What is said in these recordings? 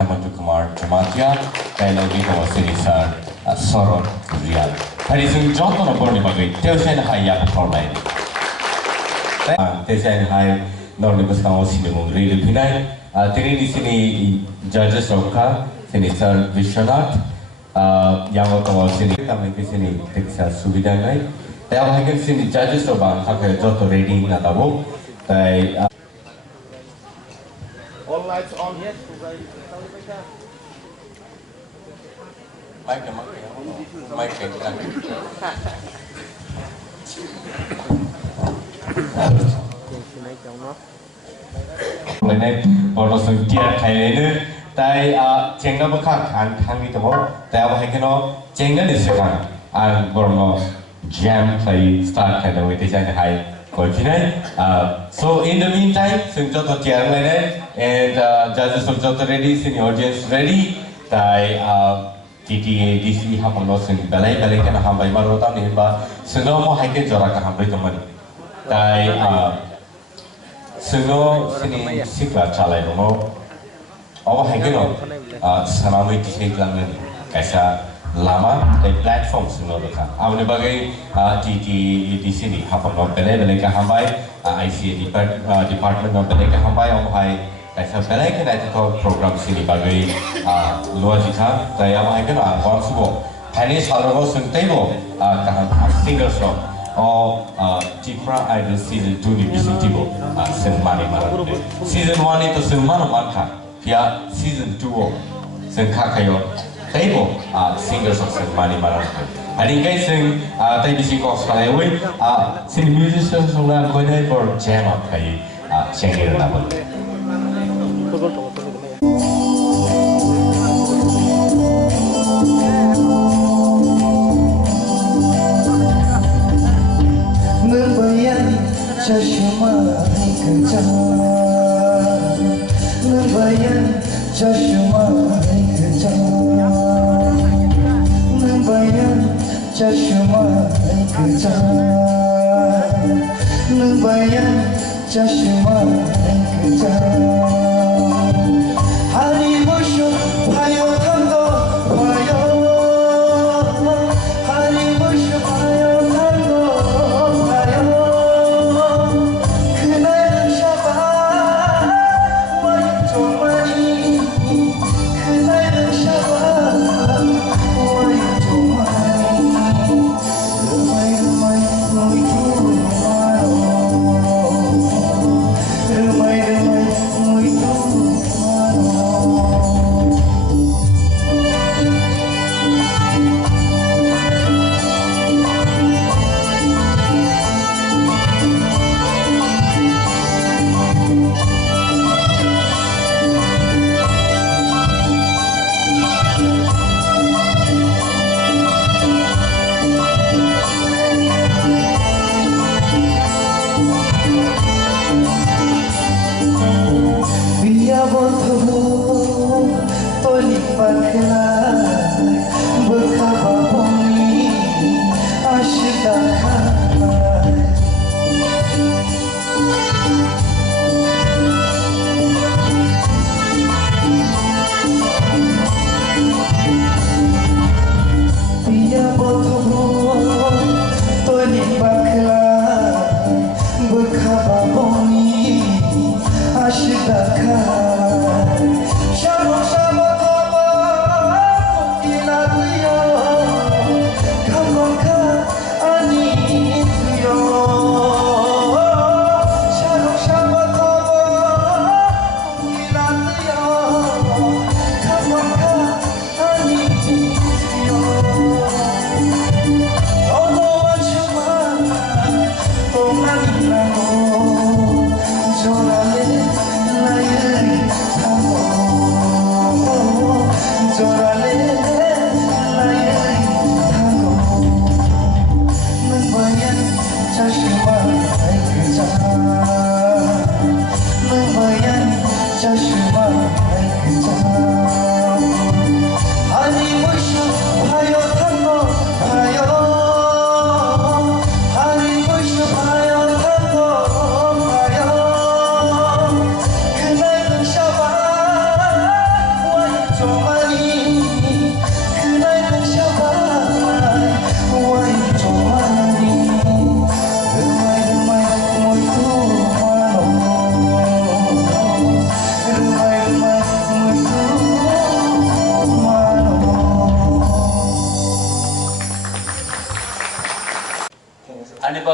Manju Kumar Jamatia, Dialogue of Sinisar, Sorot Real. Harrison John of Borneo, Telsen High Yak for Line. Telsen High, Nornibus Cinema, really Pinai, Trini Judges of Car, Sinisar Vishwanath, Yamato Sinica, Pisini, Texas Subidanai. They have seen judges of Joto reading Natabo. All lights on. Yes. Mic. Lần này bọn nó sử dụng thầy đấy nữa, tại chèn nó bất khả kháng kháng đi thôi, tại họ hay cái nó chèn nó được sự kháng, bọn nó jam thầy start cái đầu tiên là hay coi phim này. So in the meantime, xin cho tôi chèn lại đấy, and judges of cho tôi ready, xin audience ready, tại TTA DC ham nó xin belai cái nó ham bài mà rồi tao nên ba xin nó mau hay cái jora cái ham bài cho mình, tại Suno sini sikla chalai no, awak hengke no, sanamai disini kelangan kaisa lama dari platform suno dekha. Awak ni bagai di sini hafal no belai kehambai, ICA department no belai kehambai, awak hai kaisa belai ke nanti tu program sini bagai luar jika, tapi awak hengke no awak subo, hari sahaja suntai bo kaham singers no. Tipra Idol Season 2 ni bisa tiba Senmani Maran. Season 1 itu Senmani Maran. Pia Season 2 Senkha kayo tiba singers of Senmani Maran. Hari ini seng tapi bisi kau sekali we sing musicians orang kau ni ber jam up kayi cengir nama. Chashma kerja, membayar chashma kerja, membayar chashma kerja, membayar chashma kerja. Hari musuh ayo tando ayo, hari musuh ayo tando ayo. Remai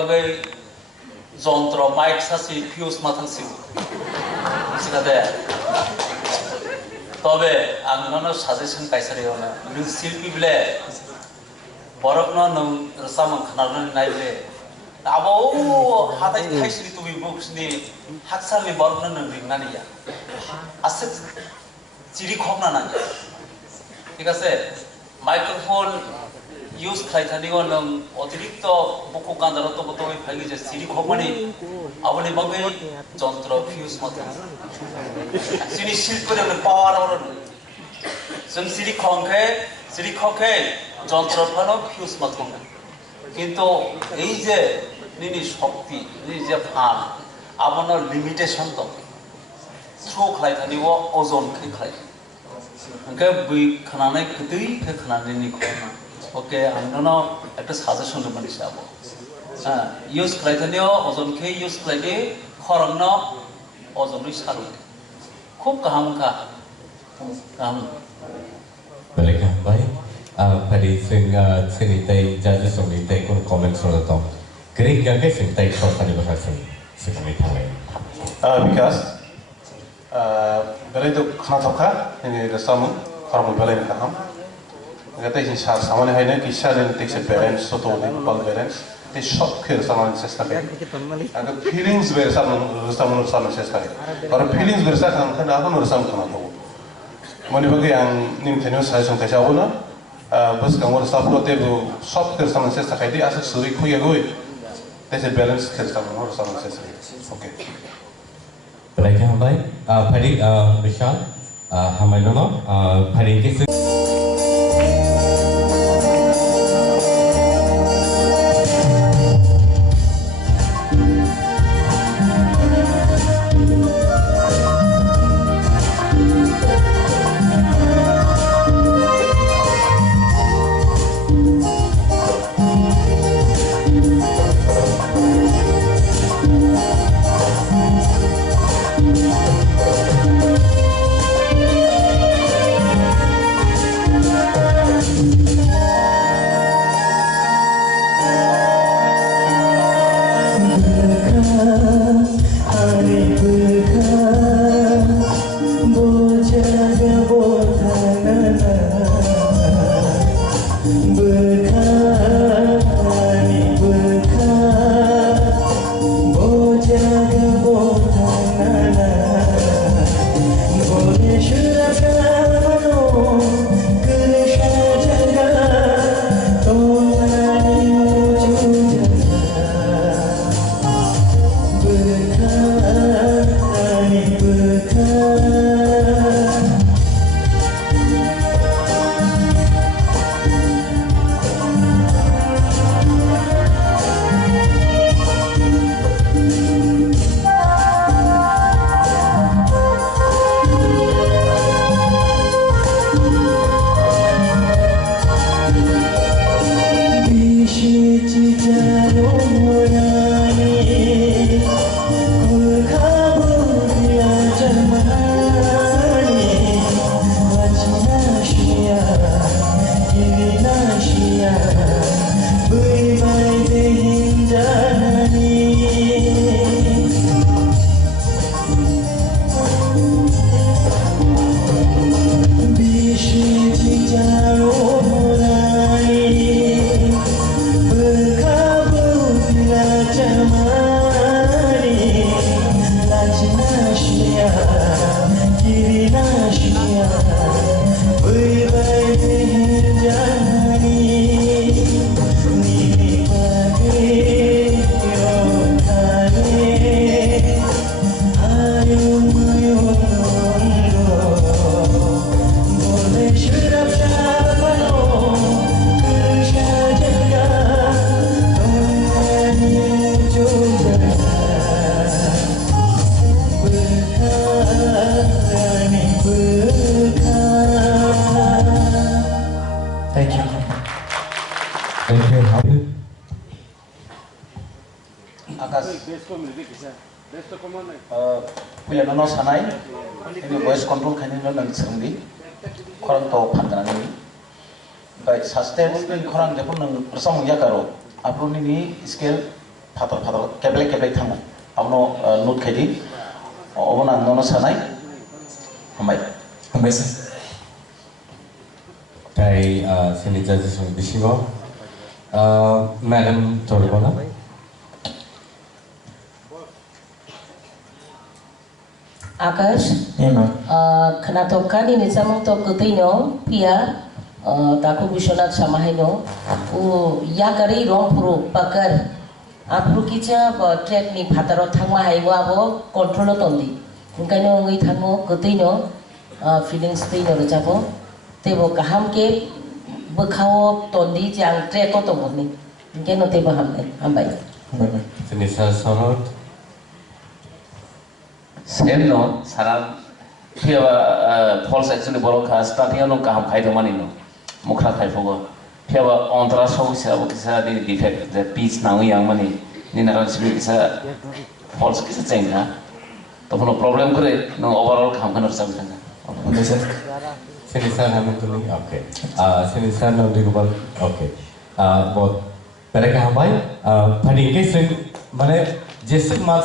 bagai jontro mic sasi fuse matang sibu sikade tobe angnono suggestion kaisari ona nung silpi bile borokno nung rasamang khanarno naibile abo hatai thaisri tubi books ni haksami borokno nung ringnani ya asik chiri khokna na ঠিক আছে microphone use খাইথানিও নং অতিরিক্ত বুকু গান্দারত বতই ফাইলি যে সিরি খমানি আপনি বগে যন্ত্র ফিউজ মত সিনি শিল করে পাওয়ার অর जों সিরি খকে যন্ত্র ফানো ফিউজ মত কিন্তু এই যে নিনি শক্তি এই যে ফান আপনার লিমিটেশন তো থ্রো খাইথানিও ওজন খাই Angka bui kenane ketui ke kenane ni kona. Oke, angkana ekta suggestion le mani sabo. Use kelaithanio ozon ke use kelaite khorangno ozon ni saru. Khub kaham ka. Kaham. Baik, baik. Pada sini tay jadi sini tay kon comment soal itu. Kerja ke sini tay soal tadi bahasa sini thalai. Because belai tu khana thokha ini rasam kharam belai ni kaham gata ini sah samane hai na kisah dan tekse balance soto ni bal balance te shop khir saman sesta hai agar feelings ber rasam sesta hai aur feelings ber sa kan apa nur rasam khana tho mani bagi yang nim theno sai song kaisa bona bas kamu rasam lo te shop khir saman sesta hai di asa suri khuya goi tekse balance khir saman sesta okay. Baik, baik. Padi, Vishal, hamai lono. Padi kisah. Punya nono sanai, ini voice control kayaknya nggak ngerti, korang tahu pandangan ini. Baik, sustain ini korang jepun nang bersama ya karo, upload ini scale father केबले थाङो आबनो नुट खायदि अबन आं ननो सानाय हामबाय Kay sini judges ng bisimo. Madam Torbona. Akash, kenapa ini sama to ketino pia taku bisonak sama hino ya kari rong puru pakar apru kica trek ni pataro thangma haiwa abo control tondi ingkano ngi thangmo ketino feelings tino rejabo tebo kaham ke bekhawo tondi jang trek ko to ni ingkano tebo hambai Sini sonot. Same no, saran pia false actually borok starting ano kaham khai domani no, mukha khai fogo. Pia ontra show kisa bo kisa di defect the piece na yang mani ni naran sibi kisa false kisa change ha. To no problem kore no overall kaham kan ursa bitanga. Sini hamen tu ni. Okay. Sini nanti gubal. Okay. Buat mereka hambai. Pada ini sering mana jesit mas.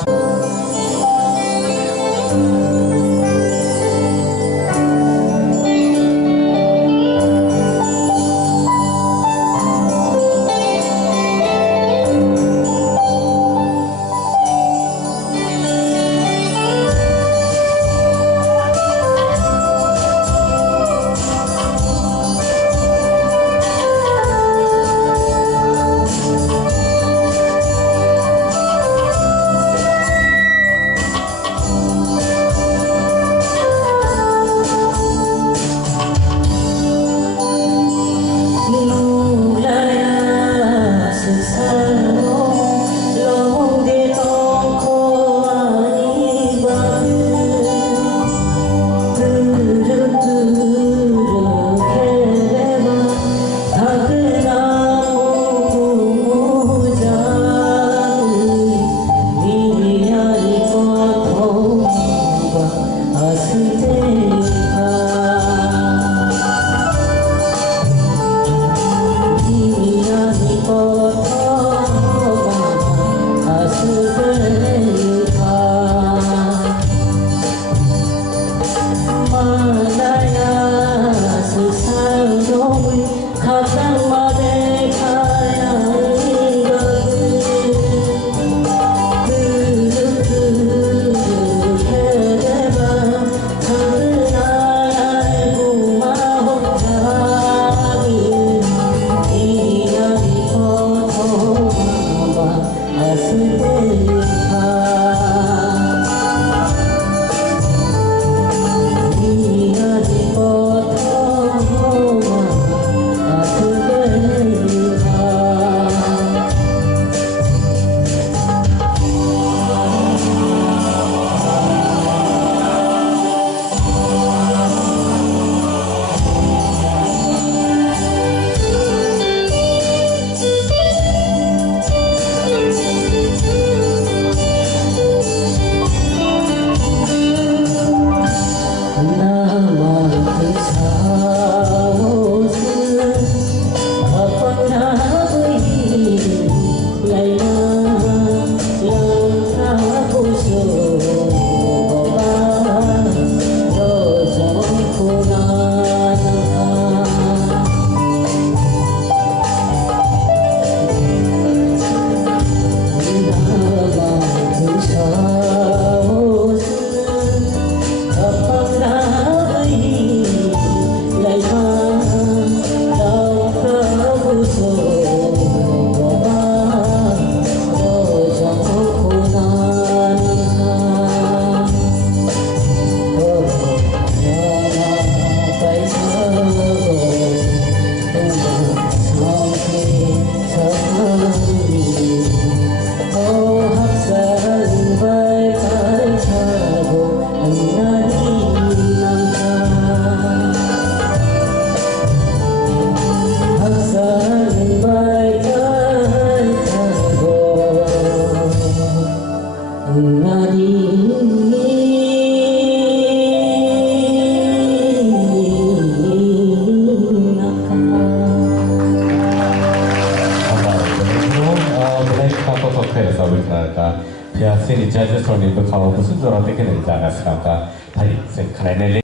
फिया सेनि जजेस और निबो खाओ बस जरा देखे नहीं जाना सिनाका भाई से खाने ले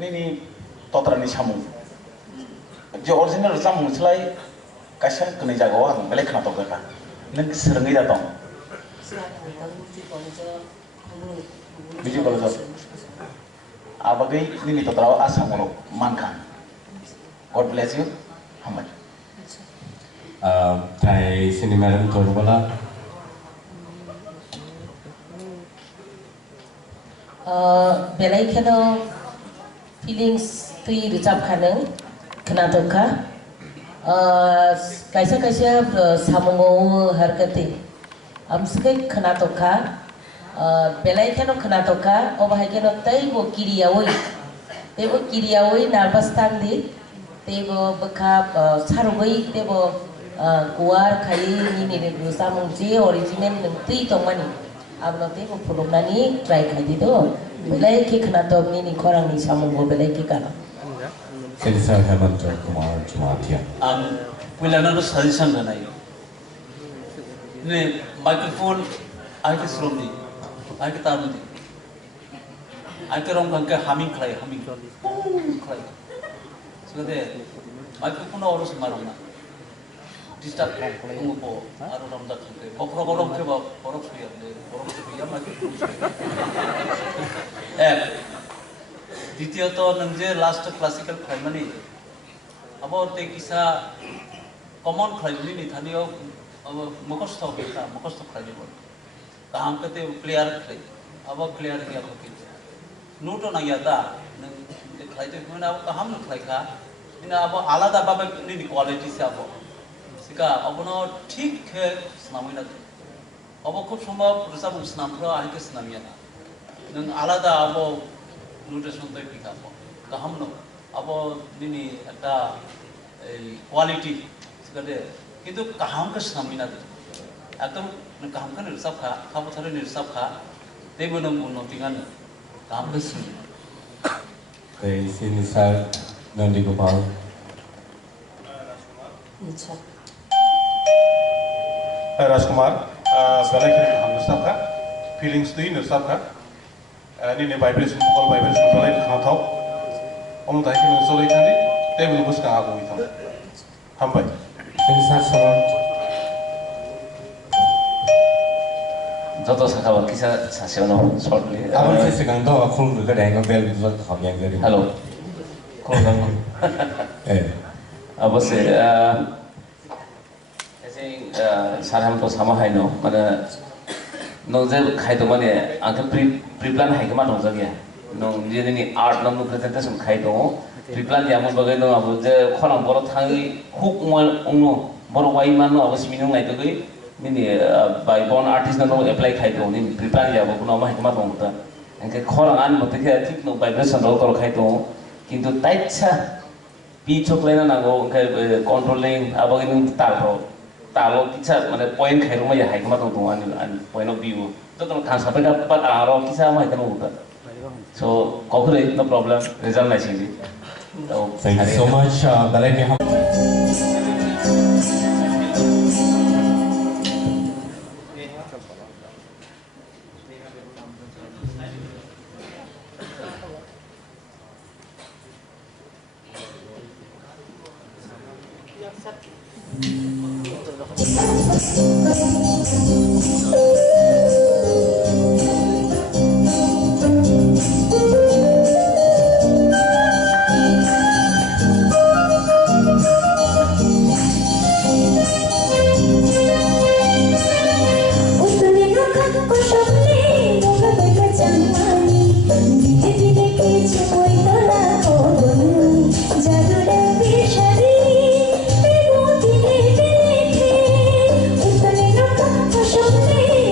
नैनि तत्रानि सामु जे अरिजिनेल सामु मोनसेलाय कायसा गनै जागाव आं बेलाय खोनाथ'गोखा नों सोलोङै दा दं बिजि कलेजाव आबागै नैनि तत्राव आसामाव मानखां गड ब्लेस इउ हामबाय थाय सेनि मैडम तोरबला बेलाय खेनो फिलिंस तुई रिजाब खानो खोनाथ'खा कायसा कायसा सामुङाव हरकते आमसकै खोनाथ'खा बेलाय खेनो खोनाथ'खा अबाहाय खेनो तैबो किरियावै नार्भास थांदि तेबो बखा सारुबै तेबो गुवार खायै निनि सामुं जे अरिजिनेल नों तै दंमानि abno te ko pulungnani try khadi do belai ke khana to ni khorang ni samung go belai ke kana Sensor Hemant Kumar Jumatia ang wilana no suggestion na nai ne microphone ai ke slowly ai ke taru di ai ke rong ke humming khlai khlai so de microphone aur sumarong na disturb ko po aro ram da khante bokro borom ke borok suya দ্বিতীয়ত নং যে last classical খাইমানি আবার তে কিসা কমন খাইমানি নি থানিও মুখস্থ বিখা মুখস্থ খাইবো কাহাম কতে ক্লিয়ার খাই আবার ক্লিয়ার গিয়া বকি নুটো না ইয়াতা নং খাইতে মানে আবার কাহাম ন খাইখা ইনা আবার আলাদা ভাবে নি কোয়ালিটি সে আবার সিকা অবনো ঠিক হে সামইনা अब खूब सम्भव रोजाब स्नामफ्राव आइके स्नामिया नों आलादा अब नुट्रिसन तो पिका गाहाम न अब दिनी एटा क्वालिटी सिगादे किन्तु गाहाम के स्नामिना दे एकदम नों गाहाम के निरसाब खा खाबथारे निरसाब खा तेबो नों उन्नतिगानो गाहाम के स्नामिना ते सिनि सार नंदी गोपाल अच्छा राजकुमार बेलाय खेल हम नसाबखा फिलिंग्स तुई नसाबखा निने वाइब्रेशन भोकल वाइब्रेशन बेलाय खानाथाव अनु दाइके नसोलै थांदि टेबल बुसका आगो इथां हामबाय सेनि सार सरन जतो साखाबा किसा सासेयावनो सर्टली आरो से सिगां द खुल गदायनो बेल बिजल खाबियां गरि हेलो खोलगां ए अबसे सारहाम तो सामा हाइनो माने नों जे खाइदो माने आंखौ प्रिप्लान हाइगोमा दं जागिया नों जेनि आर्ट नों प्रेजेंटेशन खाइदो प्रिप्लान यामन बगे नों अब जे खनाम बर थाङै हुक मल उनो बर वाइ मान अब सिमिनो नाइदो गई निनि बाय बन आर्टिस्ट नों एप्लाई खाइदो नि प्रिप्लान याबो कुनो मा हाइगोमा दं ता एंके खरां आन मते के ठीक नो वाइब्रेशन रो कर खाइदो किन्तु ताइच्छा पिच चकलाइना नांगौ एंके कंट्रोलिंग अब नों तालरो तालो किसा माने पॉइंट खाइरो मा हाइगोमा दं आन पॉइंट अफ व्यू तो खानसापे का पट आरो किसा मा हाइगोनो उता सो कखरै नो प्रॉब्लम रिजल्ट नाइसिंदि Thank you so much बेलाय के हम Someday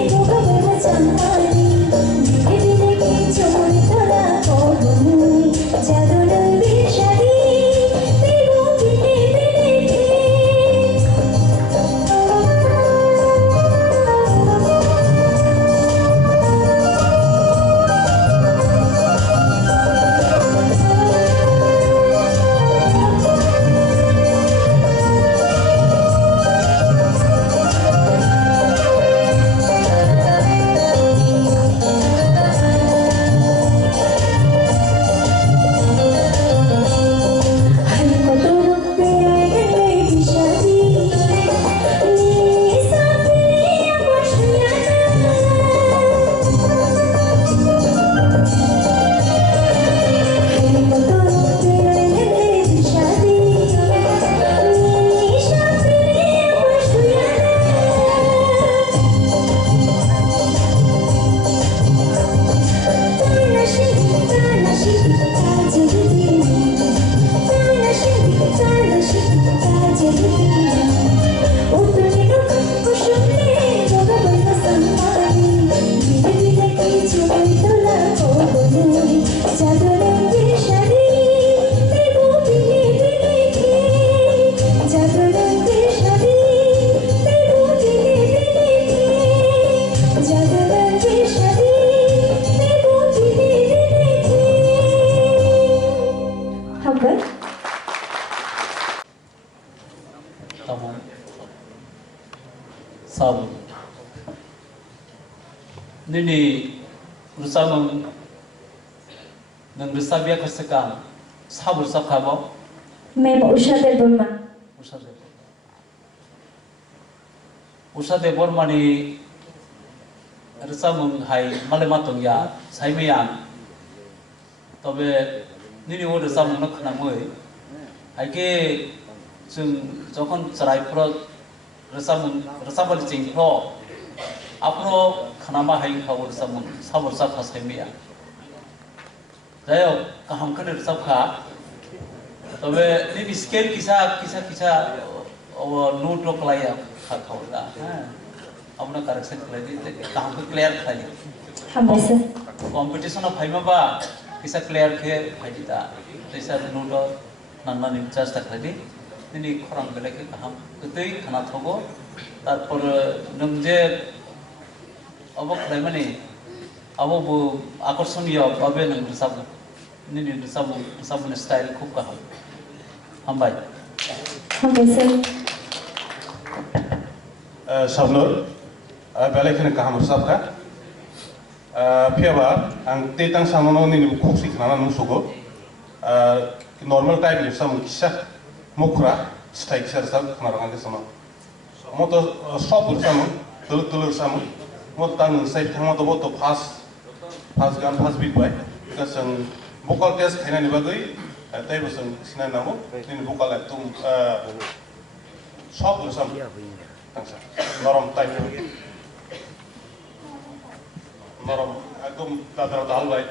Hambai. Tamu sabu nini rusamang nang rusabia kasekam sabu sakabo मैं उषा Debbarma Usha Deborma ni rusamang hai malematong ya saimeyang tobe nini o rusamang nak namoi hai ke जों जखन सरायफोराव रोजाबल जिंफ्राव आपरो खानामा हाय खाव रोजाबमोन साबरसा फासायमिया जायो गाहाम खोनो रोजाबखा तबे नि स्केल किसा नो ड्रप लाया खावदा आपना करेक्शन खालायदि गाहाम को क्लियर खालायदि हामबाय सर कॉम्पिटिशन ऑफ फाइमाबा किसा क्लियर के फायदिदा तैसा नो ड्रप नाननानि जास्ट खालायदि ini kurang belakang kaham, ketuai karena thogo, tarpor nungje, abok lagi mana, abok bu akorsonia, abe nung bersama, ini bersama style खूब kaham, hambai. Hambai sir. Sabnur, belakang kaham bersama, piawar, ang tetang sama ini kuksi karena nungsugo, normal type ni sama kisah. Mukra, strike serta kenarakan ke sana. Moto stop bersama, telur sama. Moto tang saya tengah moto pas beat baik. Kerana bukal test kena ni bagai, tapi bersama sinan namu, ini bukal itu stop bersama. Tangsa, norom type. Norom, aku tak terlalu baik.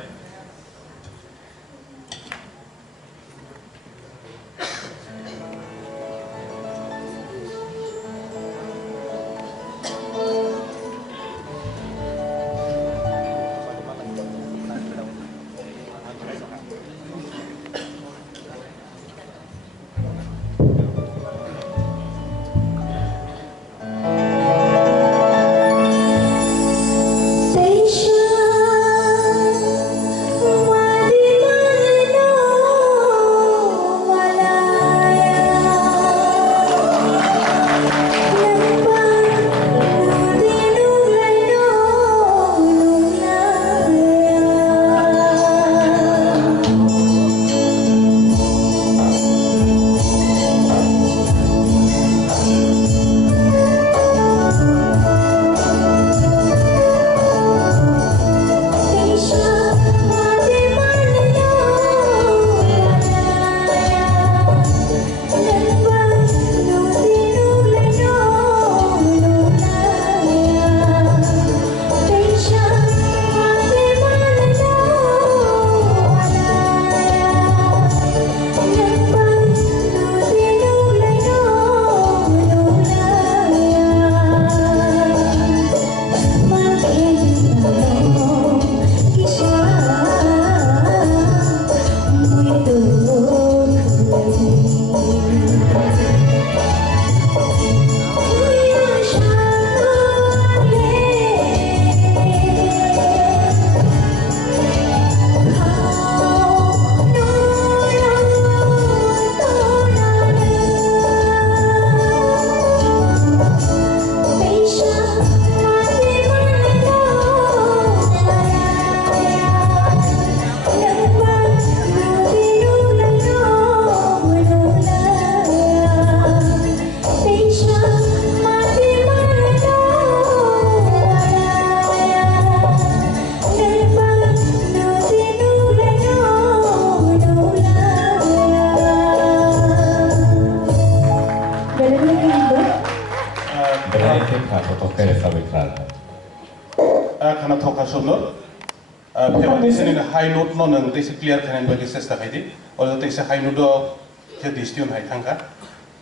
Karena thoka sunur, pihak di sini high note non yang tadi clear kan bagi sesta kadi, orang tadi high note do jadi istiun high tangka,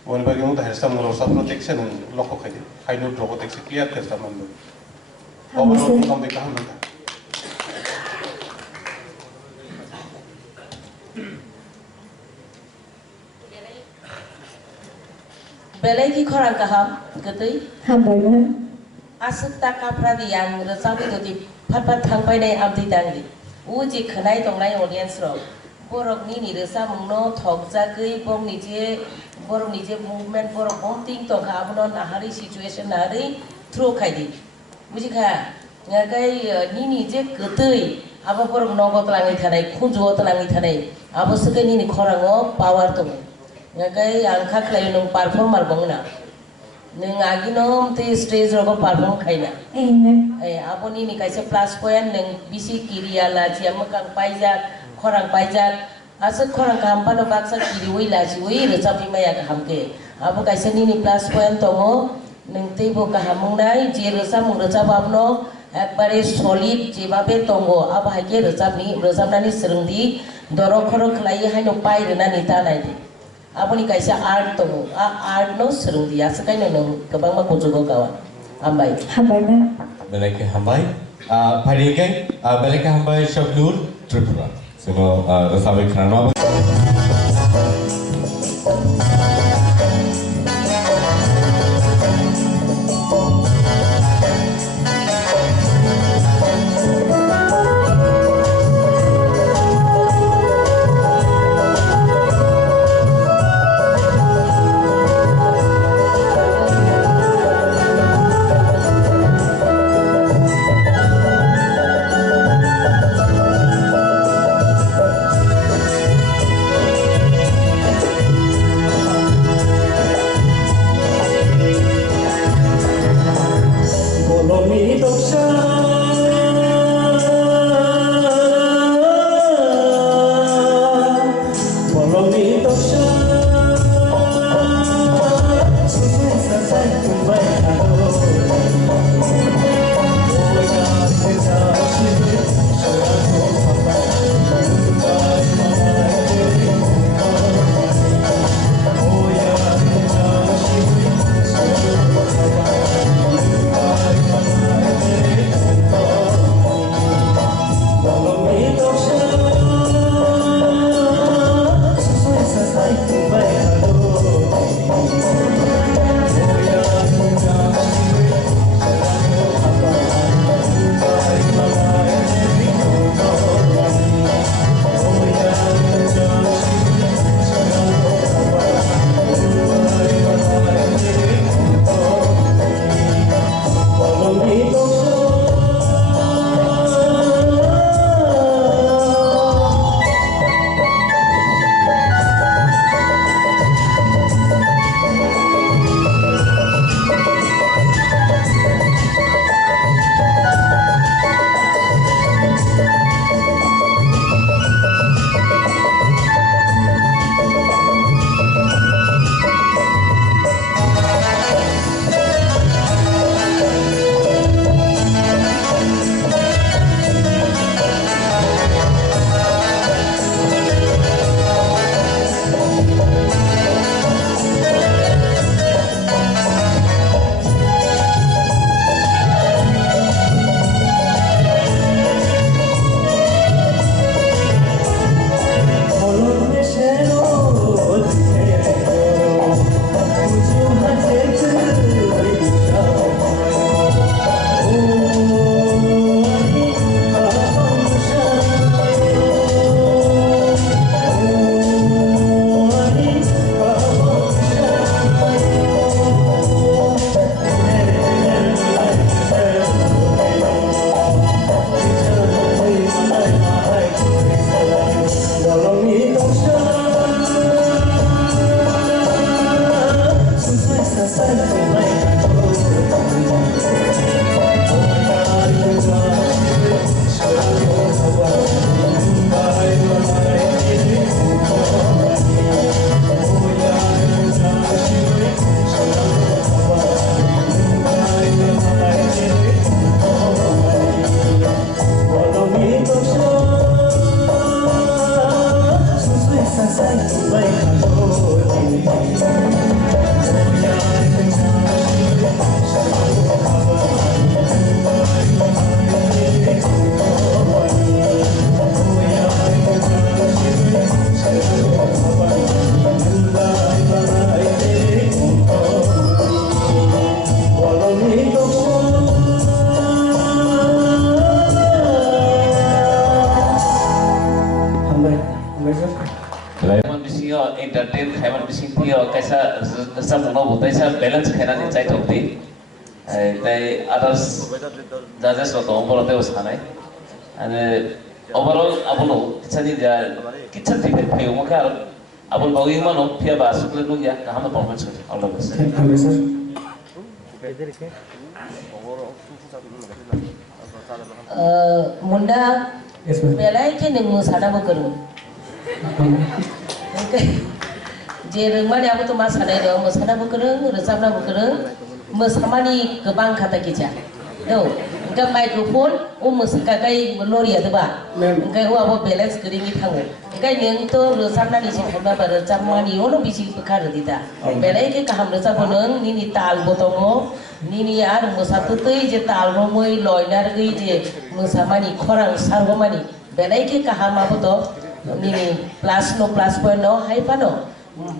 orang bagi muda harus tahu orang sapno teksi nung lokok kadi, high note do teksi clear kerja mandu. Overall kita mereka hamil. Belai ki korang kaham, ketui? Hambai mah. Asuk taka pradi yang resawi tu di pat thang pai dai amti dangli. Uji kenai tong nai audience ro. borok ni resa mungno thok jagui bong nije borok nije movement borok bong ting tong kha abono nahari situation nahari through khaidi bujikha ngakai ni nije ketui abo borok nogo tlangi thanai khunjuo tlangi thanai abo sege ni khorango power to ngakai angkha khlai nung performer bongna neng aginom te stage rogo perform khaina Amen. abo ni kaisa plus point neng bisi kiriya la jiam kang paijak khorang paijak asa khorang kam pano baksa kiri wei la ji wei recapi maya ka hamke abo kaisa ni plus point tongo neng tebo ka hamung nai je resa mung recap abno ekbare solid jebabe tongo abo haike recapni recapnani serengdi dorok khorok khlai haino pai rena nita nai abo ni kaisa art tongo art no serengdi asa kaino nong kebang ma kujugo kawan ambai Hambai. Belaka hambai parigai belaka hambai Shabnur Tripura so rasabe khrano entertain खाइमान बिसिं थियो कैसा जामुंनो बुताइसा balance खाइनानै जाय थौदि ताई others judges ro dong boro teo sanai ane overall abono kichani ja kitchen defect phayo maka abon bawi mano phia ba sukle nu ya kaham performance all the best Munda belai ke neng musada bekerja. Je remani apa tu mas ada dong musada bekerja, resapna bekerja, musamani kebang kata kita. Do, enggak mikrofon, musakai lori ada ba? Enggak apa balance kering itu hangu. Enggak yang tu resapna di sini apa resapmani, ono bisi bekerja tidak. Belai ke kaham resapna ni tal botongo. Nini ar musatu tu je tal romoi loinar gay je musamani korang sargomani belai ke kaham apa tu nini plus point no hai pano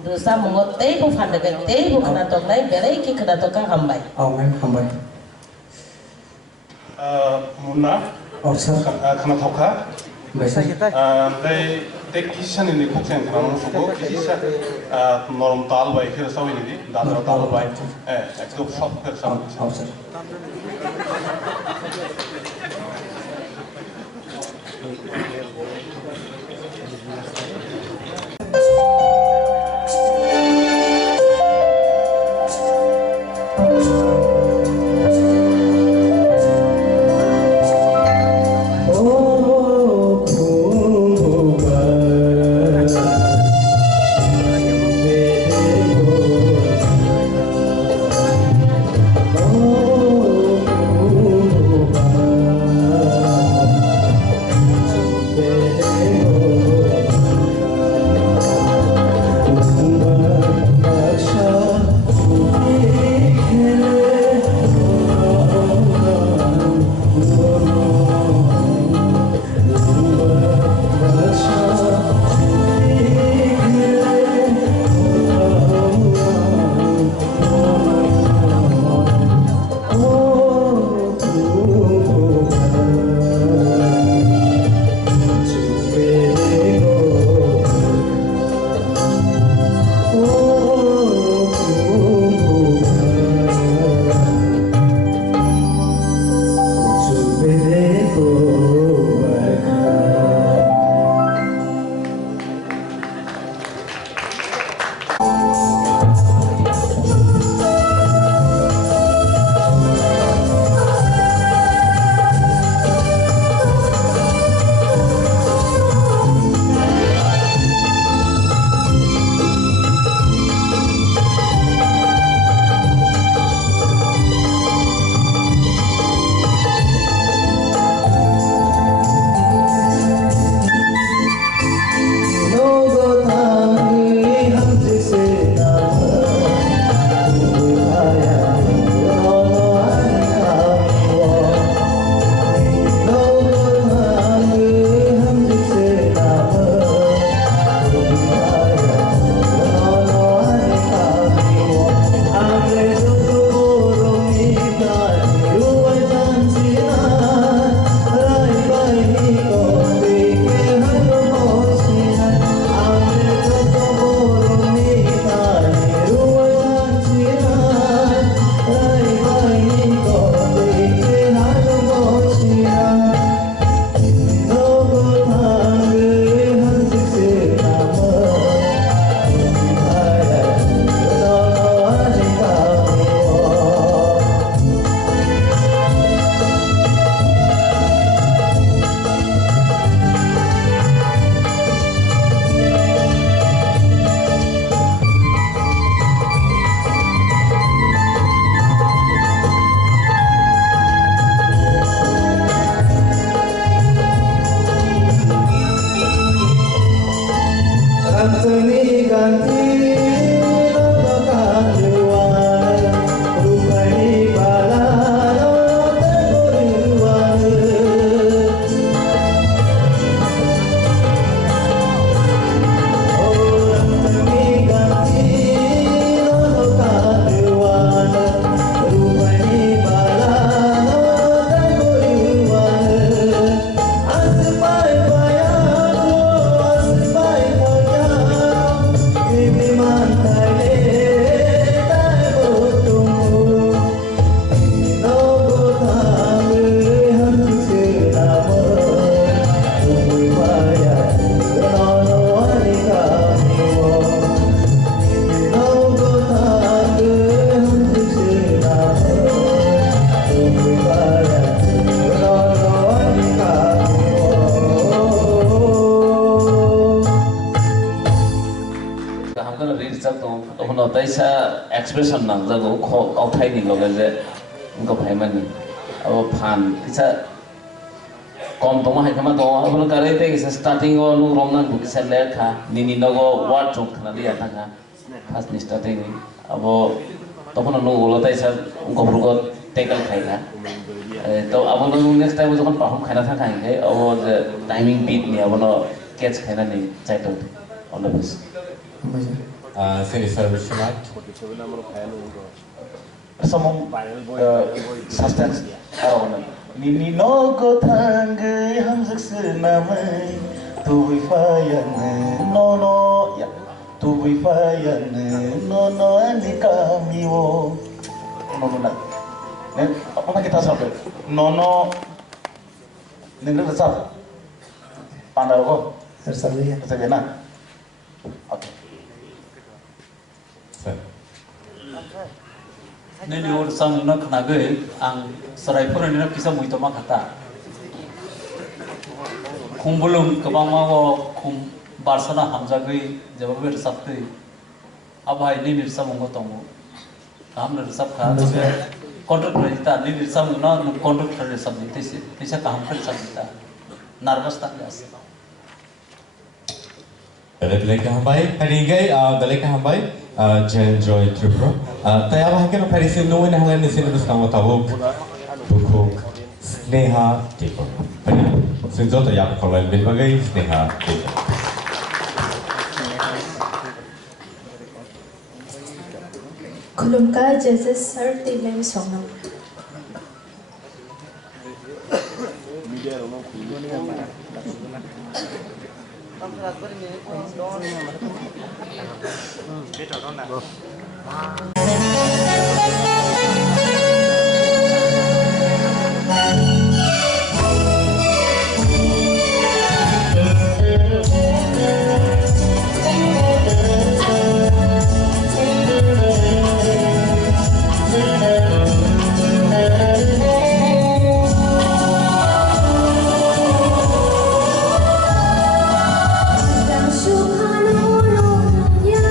dosa mengot teh bu fanda kan teh bu kena tok nai belai ke kena tok kan hambai. Hambai. Munna. Sir. Kena thoka. Biasa kita. Tek kisah ini kucing kerana suku kisah norm tal baik kira sawi ini dalam tal baik eksklusif shop kira sawi. Sir. rizal to hono taisa expression nang jago kho authai ni loge je ko phaimani abo phan kisa kom toma hai kama to abo kare te kisa starting o nu rom nang kisa lekha nini nogo word chok khana dia tanga first ni starting ni abo তখন নো ওলতাই স্যার গবরগো টেকল খাইলা তো আবনো next time যখন পারফর্ম খাইনা থাকা হাইকে ও যে টাইমিং বিট নি আবনো ক্যাচ খাইনা নি চাইতো all the best Sini service tonight. Samong substance around nini no go thangai hamzak senamai tu wifayan no no ya tu wifayan no no ani kami wo no no ne apa kita sampai no no nengah besar pandai kok Tersalia. besar na oke Nini ur sang na khana gai ang sarai pura ni na kisa mui to ma khata kumbulum kabang ma go kum barsana hamza gai jawab ber sapte abai nini sam ngo tongo ham na sap kha to contract rajita nini sam na contract re sab dite se pisa kam kar sab dita nervous ta gas Dalek hambai, panigai dalek hambai, Jen Joy Tripura. Taya ba hakin parisin no in halan nisin bus kamu tahu bukuk Sneha Tipo. Pani, sinzo to yak kolon bin bagai Sneha Tipo. Kulumka judges sir Timem Sonam. Subhanallah, ya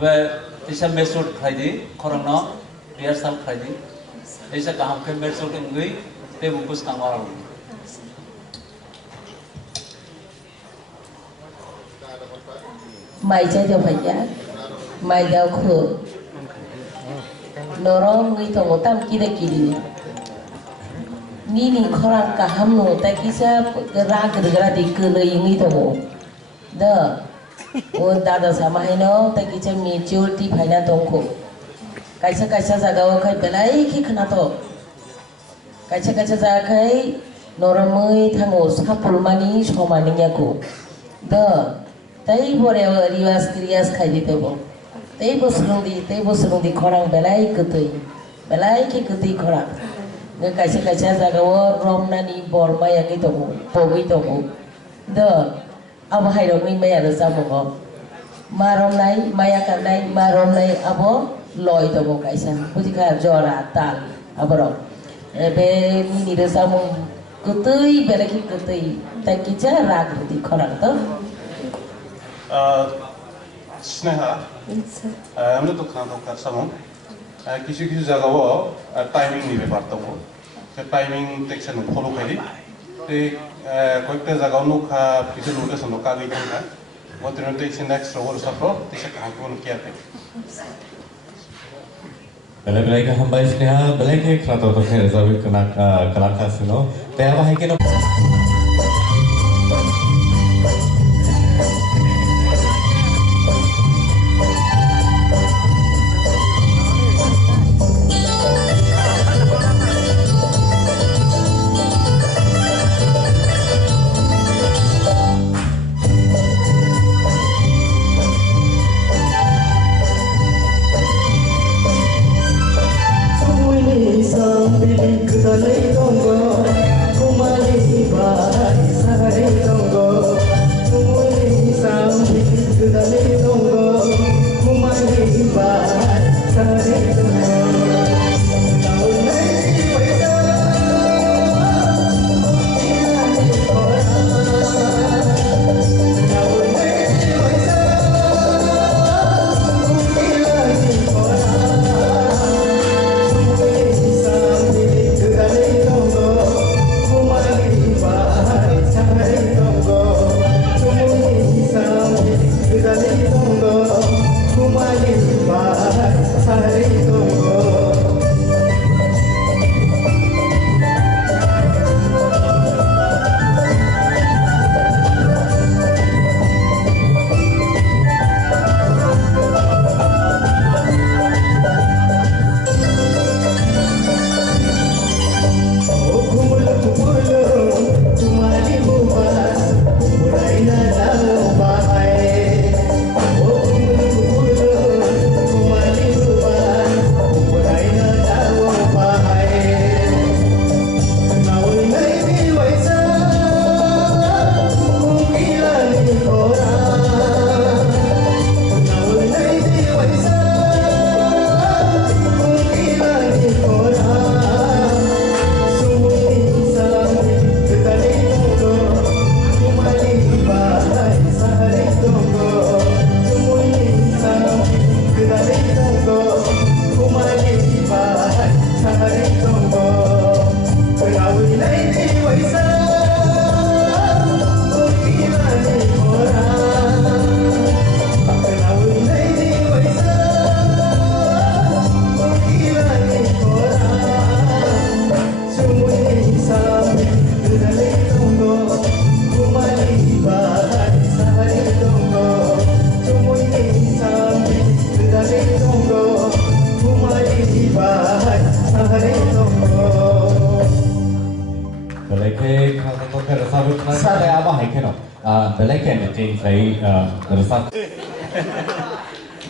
तबे इसे मेसूर खाइदी खरंगनो रिहर्सल खाइदी इसे काम के मेसूर के गई ते बुकुस कांगवार mai chơi cho phải giá mai giao khử nó người thằng một tam kia đây kia ni khorang kaham no ta kisa ra gara di ke le ini to da o dada sama hino ta kisa maturity phaina tongko kaisa jaga khai belai ki khana to kaisa jaga khai noramai thango sapulmani somani yaku da tai bore riwas krias khai dite bo tai bosrung di khorang belai ki ketui khorang nge kaisa jaga wo romnani bor maya ki to pogi to da abo hai rom ni maya da samo marom nai maya kan nai marom nai abo loi to bo kaisa buji kha jora tal aboro ebe ni da samo ketui belai ki ketui ta kicha rag di khorang to Sneha हमने तो खाना कर समूह किसी जगह वो टाइमिंग नहीं बेकार तो वो टाइमिंग टेक्शन फॉलो करी ते कोई के जगह नु खा किसी लोकेशन नु का गई था वो तेरे टेक्शन नेक्स्ट ओवर सफर तिसे कहां को किया थे बेले के हम बाइस स्नेहा बेले के खातो तो फिर जरूर कलाकार सुनो ते अब है के no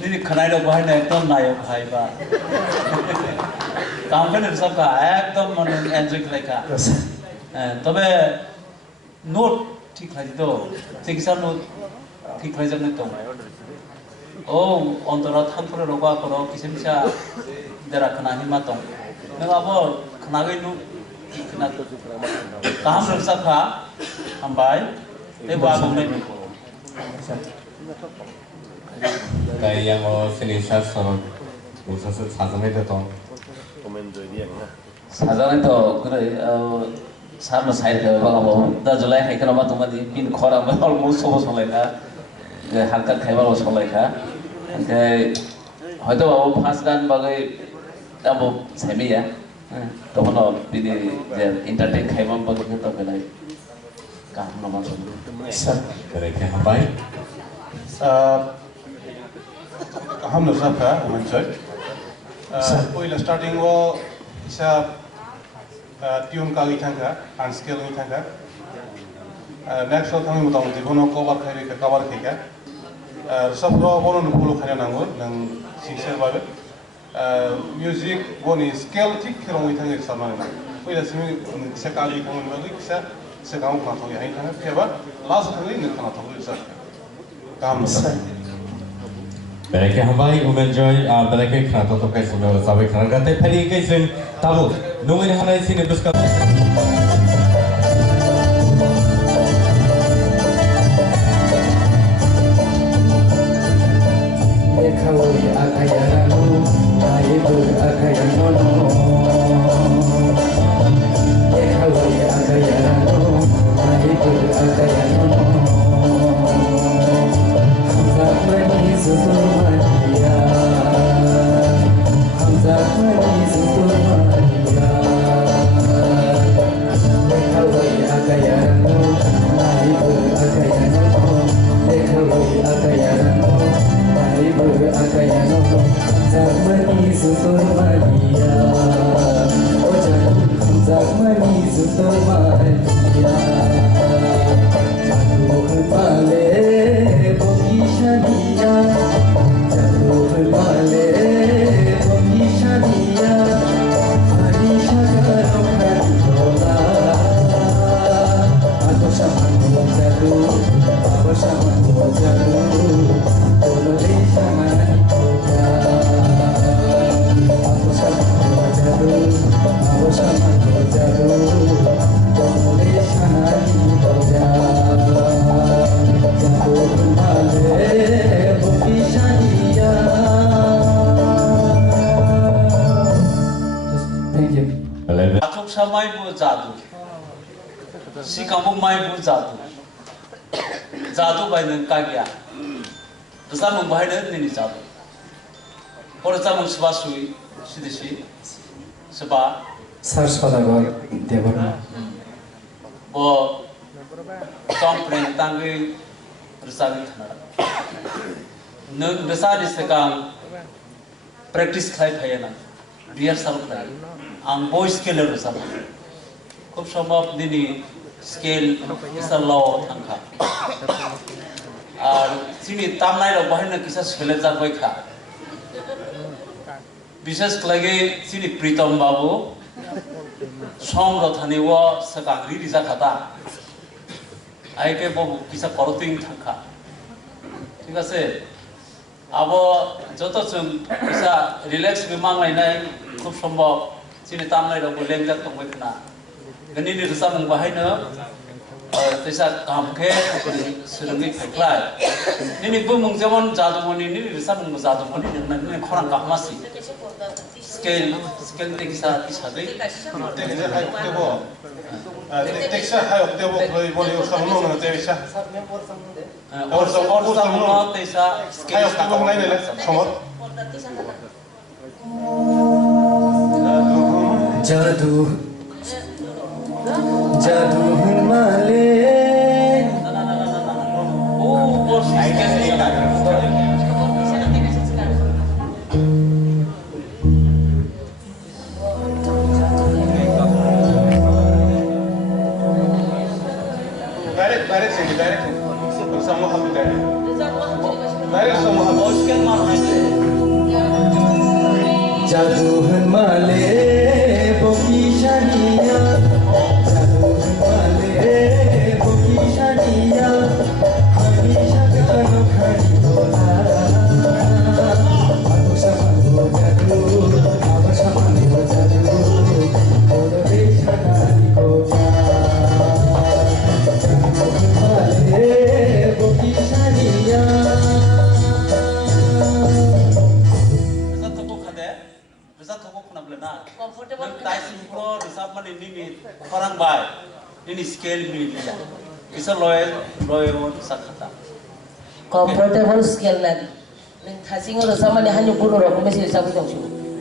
Ini kenai dok bahai naik tom naik bahai ba. Kamu kan सब का एकदम मन एंजॉय करेगा. तबे नोट ठीक है तो चिकित्सा नोट ठीक है जब नहीं तो. ओ अंतरा थांपुर रोगा करो किसी मिसा जरा खना ही मातों. मैं अब खना गई नोट खना तो काम रक्षा का हम भाई ते बागों में Tại yang mau sini saya soal usaha 사전에 또 사전에 또 그래 사람 사이드 봐가고 나 줄라이 하이크나 마 동마디 빈 코라 뭐 almost 소소 솔라이카 그 한칸 খাইবার 솔라이카 근데 হয়তো বাবু ফার্স্ট গান বাগে আবু সেমিয়া তখন বিদি যে এন্টারটেইন খাইবাম বাগে তো বেলাই কাম নামা Sir. mereka hambai हम लोग सबका मंचर पहिला स्टार्टिङ वो इसा ट्यून काली थांगा अनस्केल नि थांगा नेक्स्ट थांग मोटामोटी बनो कभार खाइरेका कभार खाइका सबरो बनो नुपुलो खाइना नांगो नों सिंसेर बाबे म्यूजिक बनि स्केल थिक खेरंगै थांगा सामाने ना पहिला सिमी इसा काली थांगन बागै इसा सेगाव खाथोय हाइ थांगा फेबा लास्ट थांगै नों खाथोय इसा काम Sir. mereka hambai enjoy mereka kerana tu kai semua sampai kerana kata pagi kai sen tahu nungguin hari sini buska Ekawai akayarano, aibu akayanono. Ekawai akayarano, aibu akayanono. Hamzah manis Turmania, Hamzah manis Turmania. Ekawai akayarano, aibu akayanono. Ekawai akayarano. Ibu akayanono zamani Turmania oh jatuh zamani Turmania jatuh male bogishania jatuh male bogishania hari shakaro karidola atau shaman jatuh apa shaman jatuh Thank you. Atuk samai bu jadu, si kampung mai bu jadu, jadu by neng kagia, terus kamu bahai neng ini jadu, orang kamu sebab sui, sidisi, sebab, Sir Sadagar Devarna. oh, kaum perintangge bersama kita, neng besar isekang, practice khai khayana, rehearsal khai. Ang voice scale bersama, खूब सम्भव दिनी scale इसा low थंका, और सिनी तामनाई रो बाहर न किसा स्केल जा कोई खा, विशेष लगे सिनी प्रीतम बाबू, song रो थाने वो सकांगरी रिजा खाता, आये के वो किसा करोतिंग थंका, ठीक है से, अब जो तो चुन किसा relax बिमांग लाइनाई खूब सम्भव sini tamai ro boleh jak tong bekna gani ni rasa mung bahai na tesa kamke serungi phaklai ni bu mung jamon jadu moni ni rasa mung jadu moni ni khorang kamasi scale te kisa sadai teksa hai oktebo play boli usam no na teksa or sama tesa hai scale oktebo ngai ne somot Jadu Jadu Himale oh bos scale ni direct sini direct bersama habis direct sama habis scale mana hai Jadu Himale Bokishania Jadu Himale Bokishania Hamisha Kano Karidola Aku Samano Jadu Aku Samano Jadu Odo Deshana Nikota Jadu Himale Bokishania ni scale milila kisa loyal sakata comfortable scale lagi neng thasing oro sama ni hanya pun orang mesti sabu jauh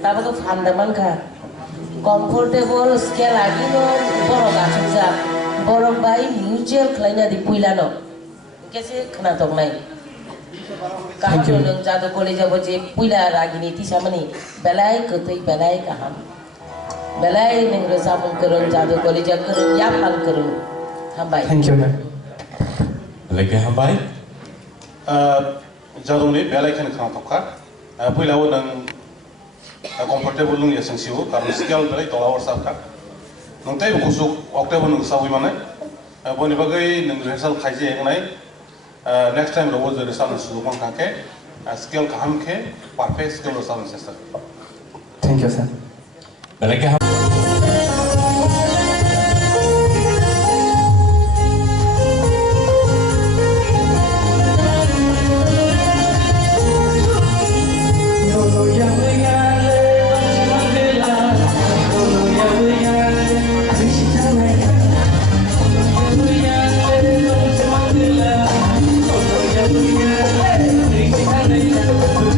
tapi tu fandaman kah comfortable scale lagi no borok aja sah borok bayi mutual kelainya di puilan no कैसे खाना तो मैं कहाँ जो नंग जादू कॉलेज अब जे पुइला रागिनी ती सामने बेलाय कतई बेलाय कहाँ बेलाय नंग रसामुन करण जादू कॉलेज करण या पान करण हम by Thank you, ma'am. Lagi hambai, जादू ने बेलाय खाने खाना तो का पुइला वो नंग comfortable नंग ये संसीवो कारण स्केल बेलाय तो लावर साफ का नंग तै बुकुसु ऑक्टेबल नंग सावी माने बनी बगै नंग रिहर्सल खाइजे एक नाई next time lo जो रिहर्सल सुजुकन काके स्केल काम के परफेक्ट स्केल लो सावन सेस्टर Thank you, sir. lagi ham. Dulu yang mengalir, cuma gelar. Dulu yang mengalir, cerita mereka. Dulu yang mengalir, cuma gelar. Dulu yang mengalir, cerita mereka.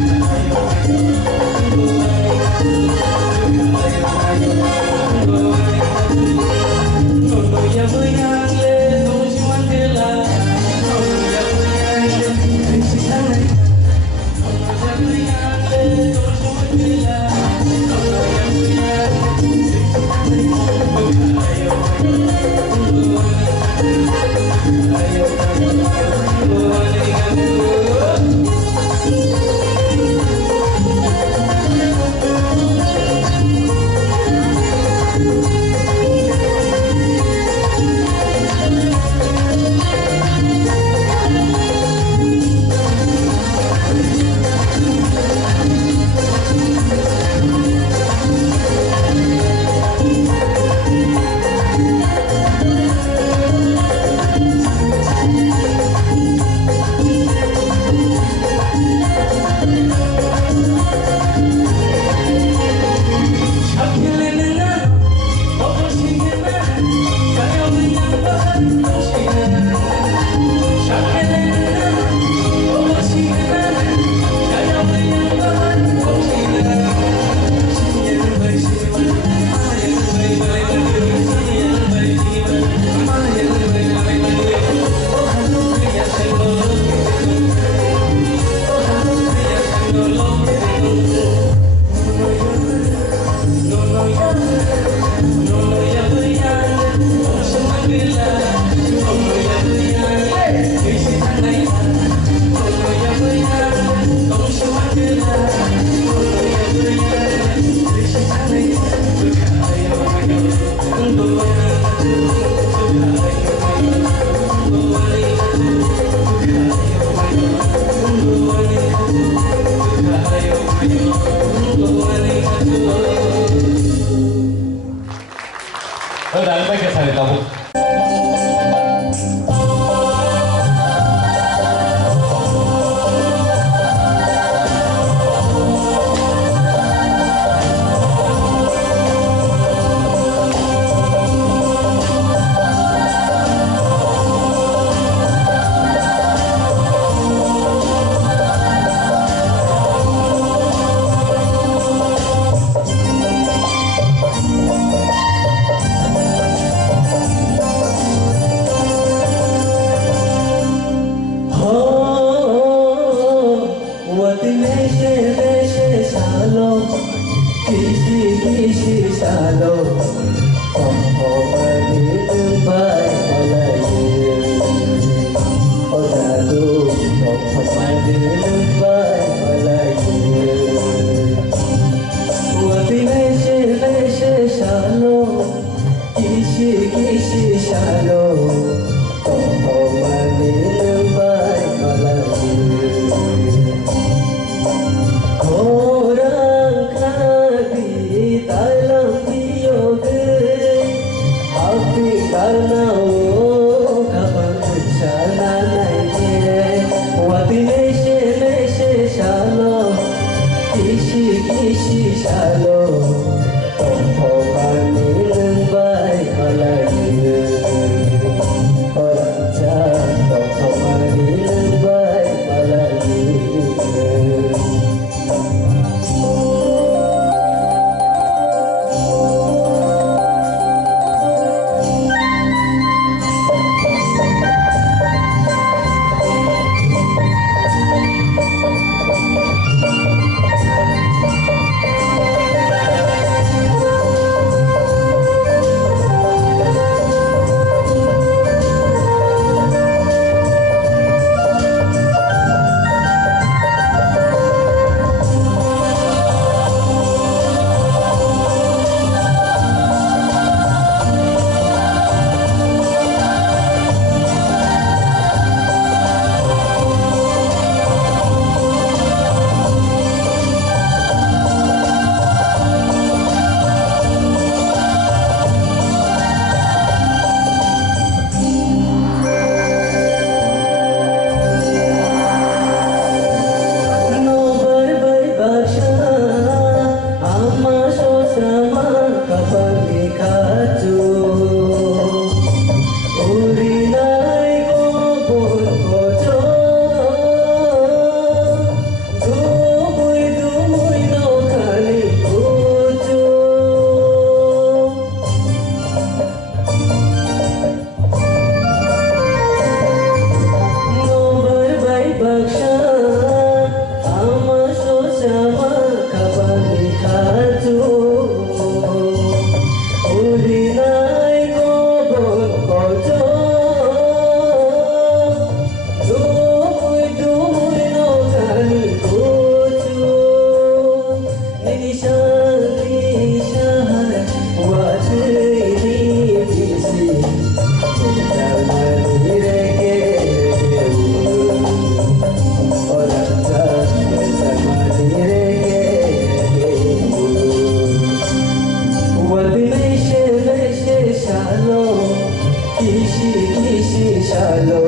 salo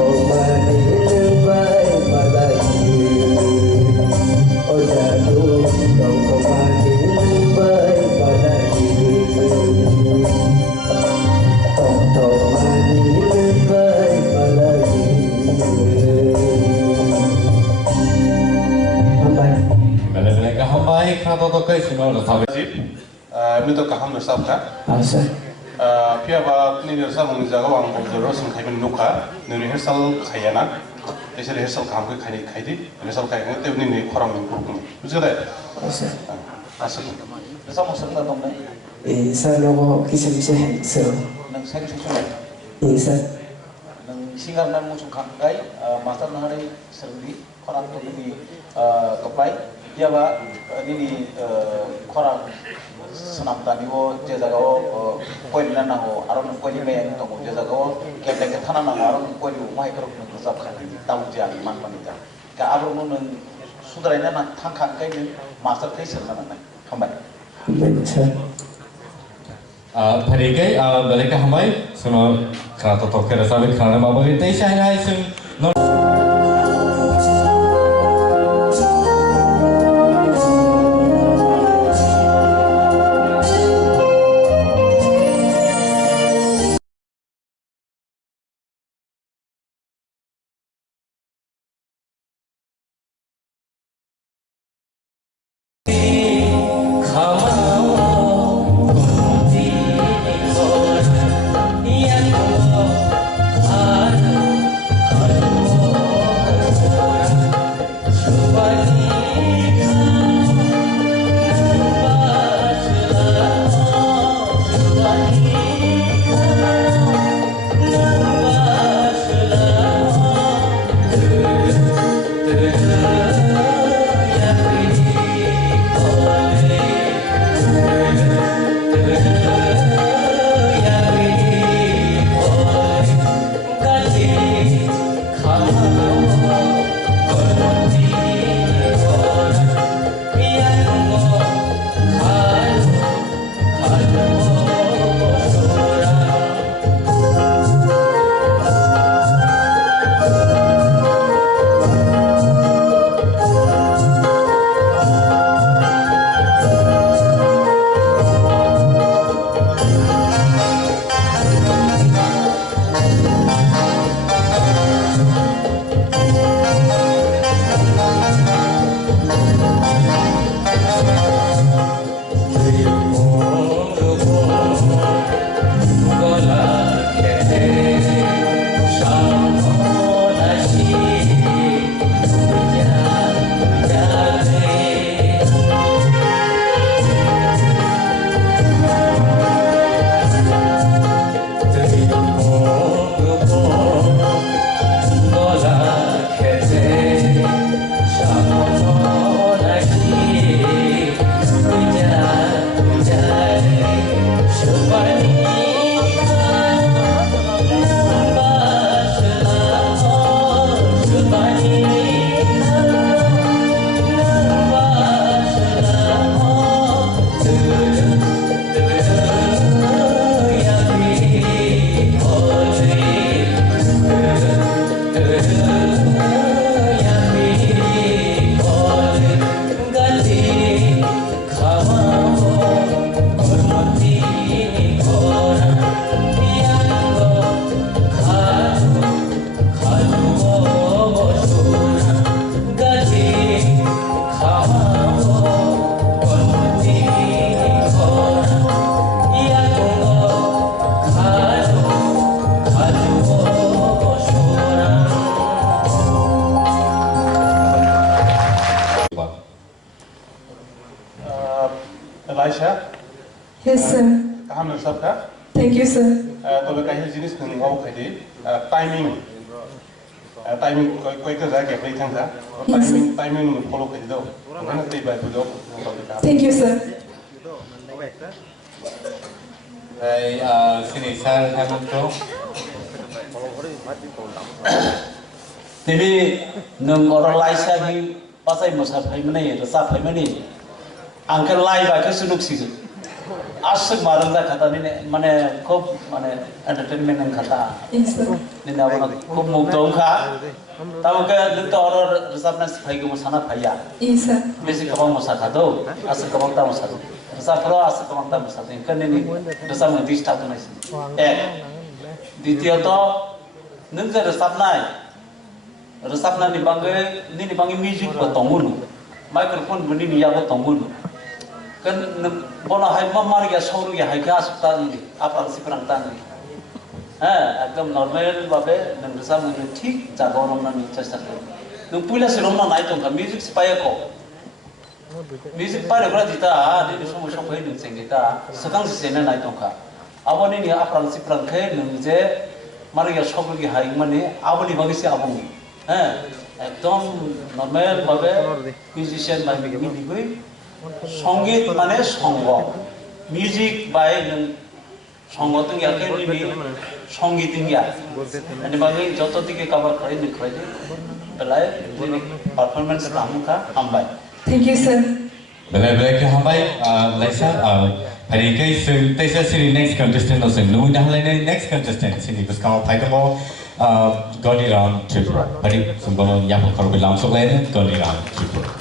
oh mani lebai malai oh jadu oh mani lebai malai oh mani lebai malai Bela-bela kaham baik kena toto kai sino lo thabe. Ini tu kaham bersab ka. Asa Pia ba ni bersab mung jaga wang observer sing kai nuka ni rehearsal khayana. Ese rehearsal kaham ko khai di. Rehearsal khai ko te ni khoram ni kuruk ni. Bujhe asa asa Bersama maksudnya dong nih. sa logo kisah-kisah so Nang saya susun. isa Nang singar nang musuh kangkai, master nahari serbi korang tu ini kepai. Dia ba ini korang senam tani wo jaga wo koi ni nana wo aron koi ni meyan tu wo jaga wo kepeng kethana nang aron koi ni umai keruk nang kesap kali tahu jangan man panita. Ka aron nang sudah ini nang thang kangkai ni master kai serna nang kembali. bisa Parikai bela kaham baik sino kena toto kai rasa baik kena mabuk itu isya hai sing Elisha, Yes, sir. kaham bersab ka. Thank you, sir. तो वे कहीं जिनिस नंगाव खाई टाइमिंग कोई का जाके अपनी थंग था टाइमिंग में फॉलो कर दो मैंने तो बात दो Thank you, sir. sini sar Hamilton Jadi nung orang lain lagi pasai musafir mana ya, musafir mana? Angker lain bagai sunuk sih. asik marang dah kata ni mana kop mana entertainment yang kata Yes, sir. ni na mana kop mukdong ka tahu ke dulu orang resap nasi pagi musana paya Yes, sir. basic kabang musaka do asik kabang ta musaka resap pro asik kabang ta musaka kan ni resap mesti start nasi Ditio to nunggu resap nai ni bangai music buat tongun microphone bunyi ni ya buat tongun kan bola hai mamar ya sauru ya hai gas tan ni apa si perang tan ni ekdom normal babe nang resap nang ठीक jaga orang nang cesta nang pula si orang nang itu kan music supaya ko music pada berarti ta ni semua semua ini nang sengita sekarang si sena nang itu kan awal ni apa si perang ke nang je mari ya sauru ya hai mana awal ni bagi si abang ekdom normal babe musician babe ni digui संगीत माने संग music by संग तो या के नि संगीत या अनि बागे जतो दिके कवर करे नि खरे बेलाय परफॉर्मेंस काम का हमबाय Thank you, sir. Belai ke hambai Laisa hari ke Taisa sini next contestant also nu dah lain next contestant sini bus kau pai kamu Goni round triple hari semua yang kalau bilang sok lain Goni round triple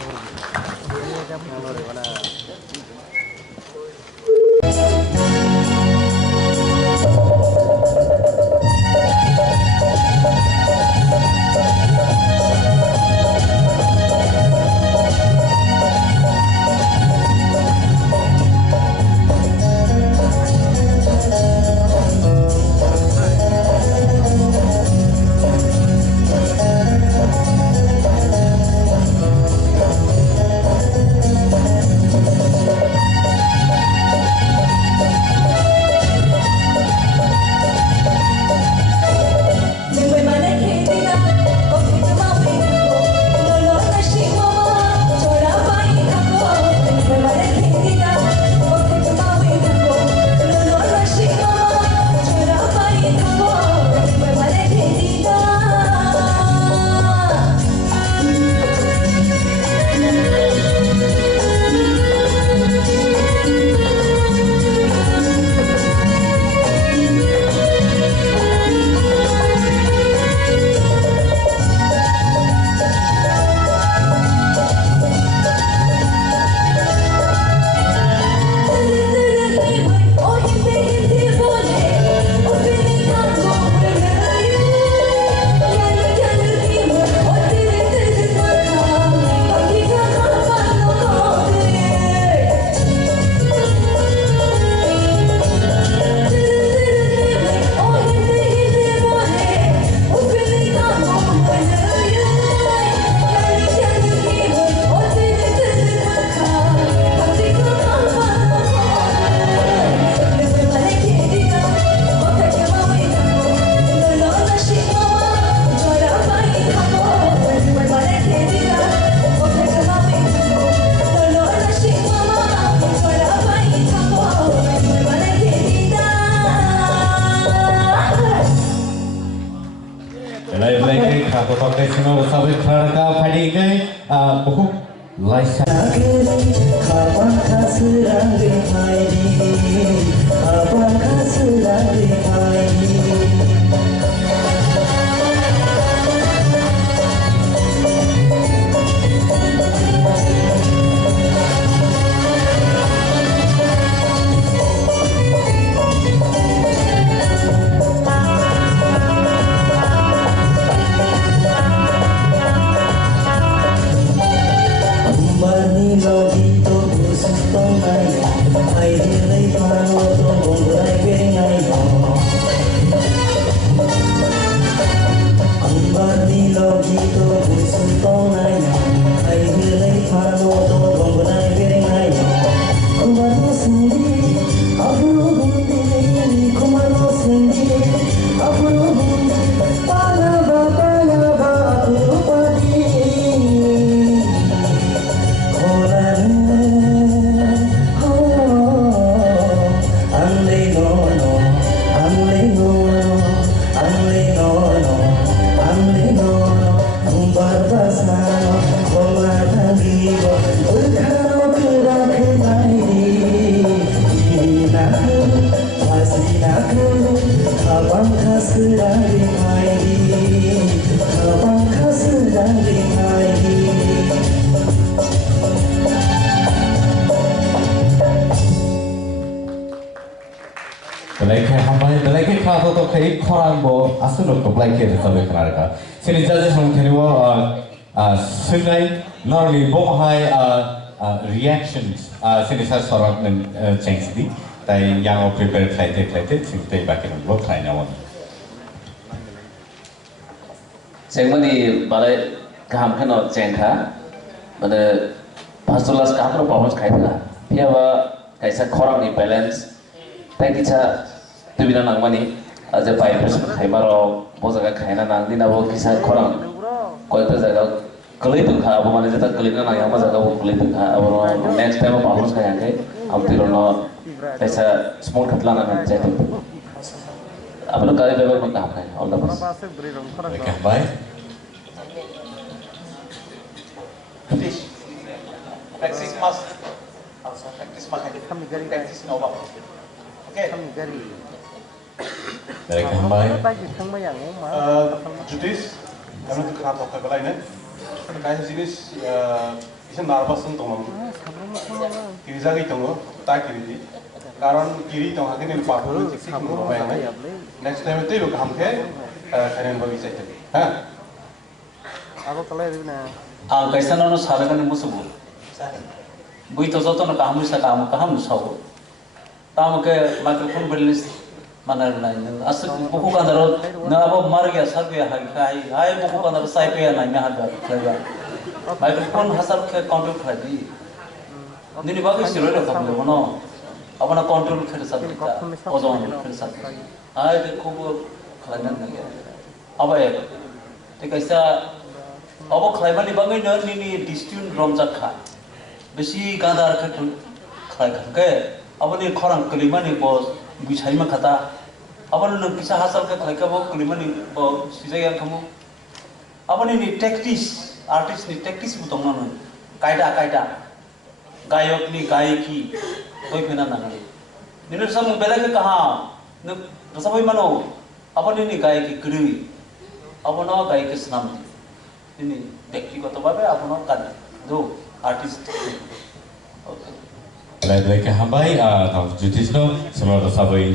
khasrari mai abang khasrari mai Belai hambai belai ke khato to kai khorang bo asuno to belai ke sabe khana ka sini jaje hong theni wo sunai normally bo hai reactions sini sa sorot nen change di tai yang prepare flight sing tai bakin lo khai na won Sengmani balai kaham kano cengkha, pada pastulas kaham kano performance khai tha. Pia ba kaisa khorang ni balance, tai kicha tu bina nang mani, aja pai person khai maro, bo jaga khai na nang dina bo kisa khorang, koi ta jaga kelih tu kha, abo mane jata kelih na nang yang ma jaga bo kelih tu kha, abo next time performance khai angke, am tiro no kaisa small khatla na jai tu. Apa lo kali bebek mang kaham khai, all the best. okay bye Please, practice must. Practice must. Practice no about. Okay. belai ke hambai Judis, kami tu kena tahu kalau ini, kayak jenis isan nervous tu tong, kiri jari tong, tak kiri di, karon kiri tong hati ni parpol cik tong yang ni. Next time tu ibu kaham ke, kalian bagi saya tu, ha? kaisa no sare kan musubu bui to joto no kaham sa kaham sabu tam ke microphone balance manar nai as buku kan daro na abo mar gya sar gya hai buku kan daro sai pe nai me hada lega microphone hasar ke control khadi nini bagi siro ro kam lo no abana control khir sa ta ozon khir sa hai de ko khalan na gya abai te kaisa abo khlaimani bangai no nini distune romjak kha besi gadar kha khlai kha ke abani khorang klimani bo bichaima khata abani no kisa hasal ke khlai ka bo klimani bo sijaya khamu abani ni tactics artist ni tactics butong no kaida gayok ni gayaki koi phena na ngali ninu sam bela ke kaha no rasabai mano abani ni gayaki gri abano gayaki snam ini ব্যক্তিগত ভাবে আপনার কাজ দো আর্টিস্ট ওকে belai ke hambai tam jutisno semua to sabai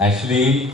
Actually,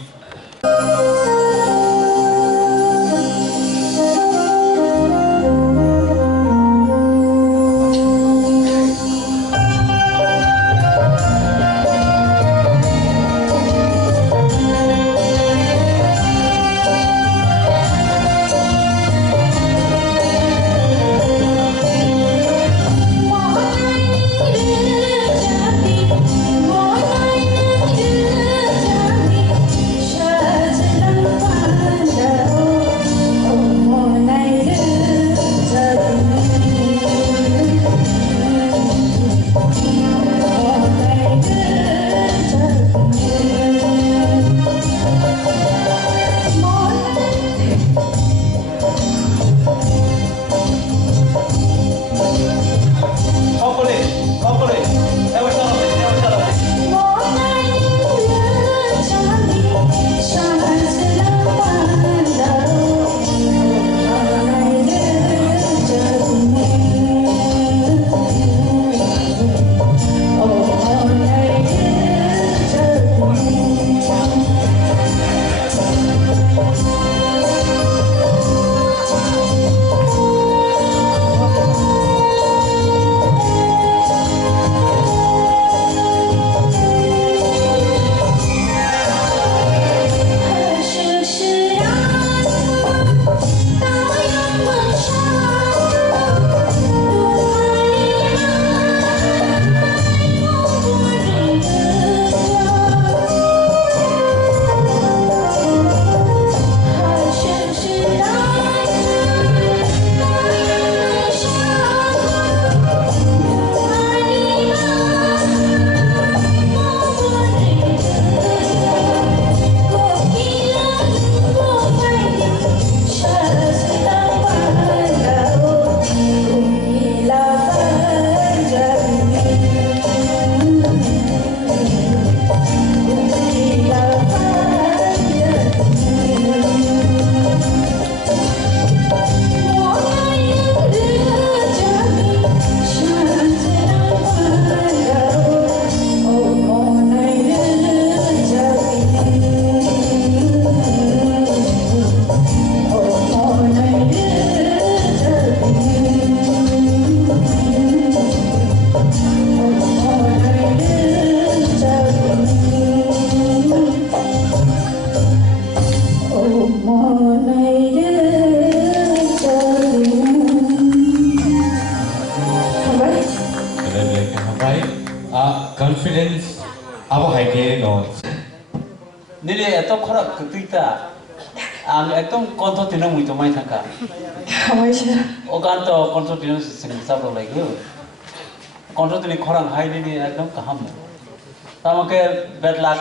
confidence abo haike no nile eto khora kutuita ang ekdom konto tino muito mai thaka ogan to konto tino sing sabro laigu konto tini khorang hai ni ekdom kaham tamake bad luck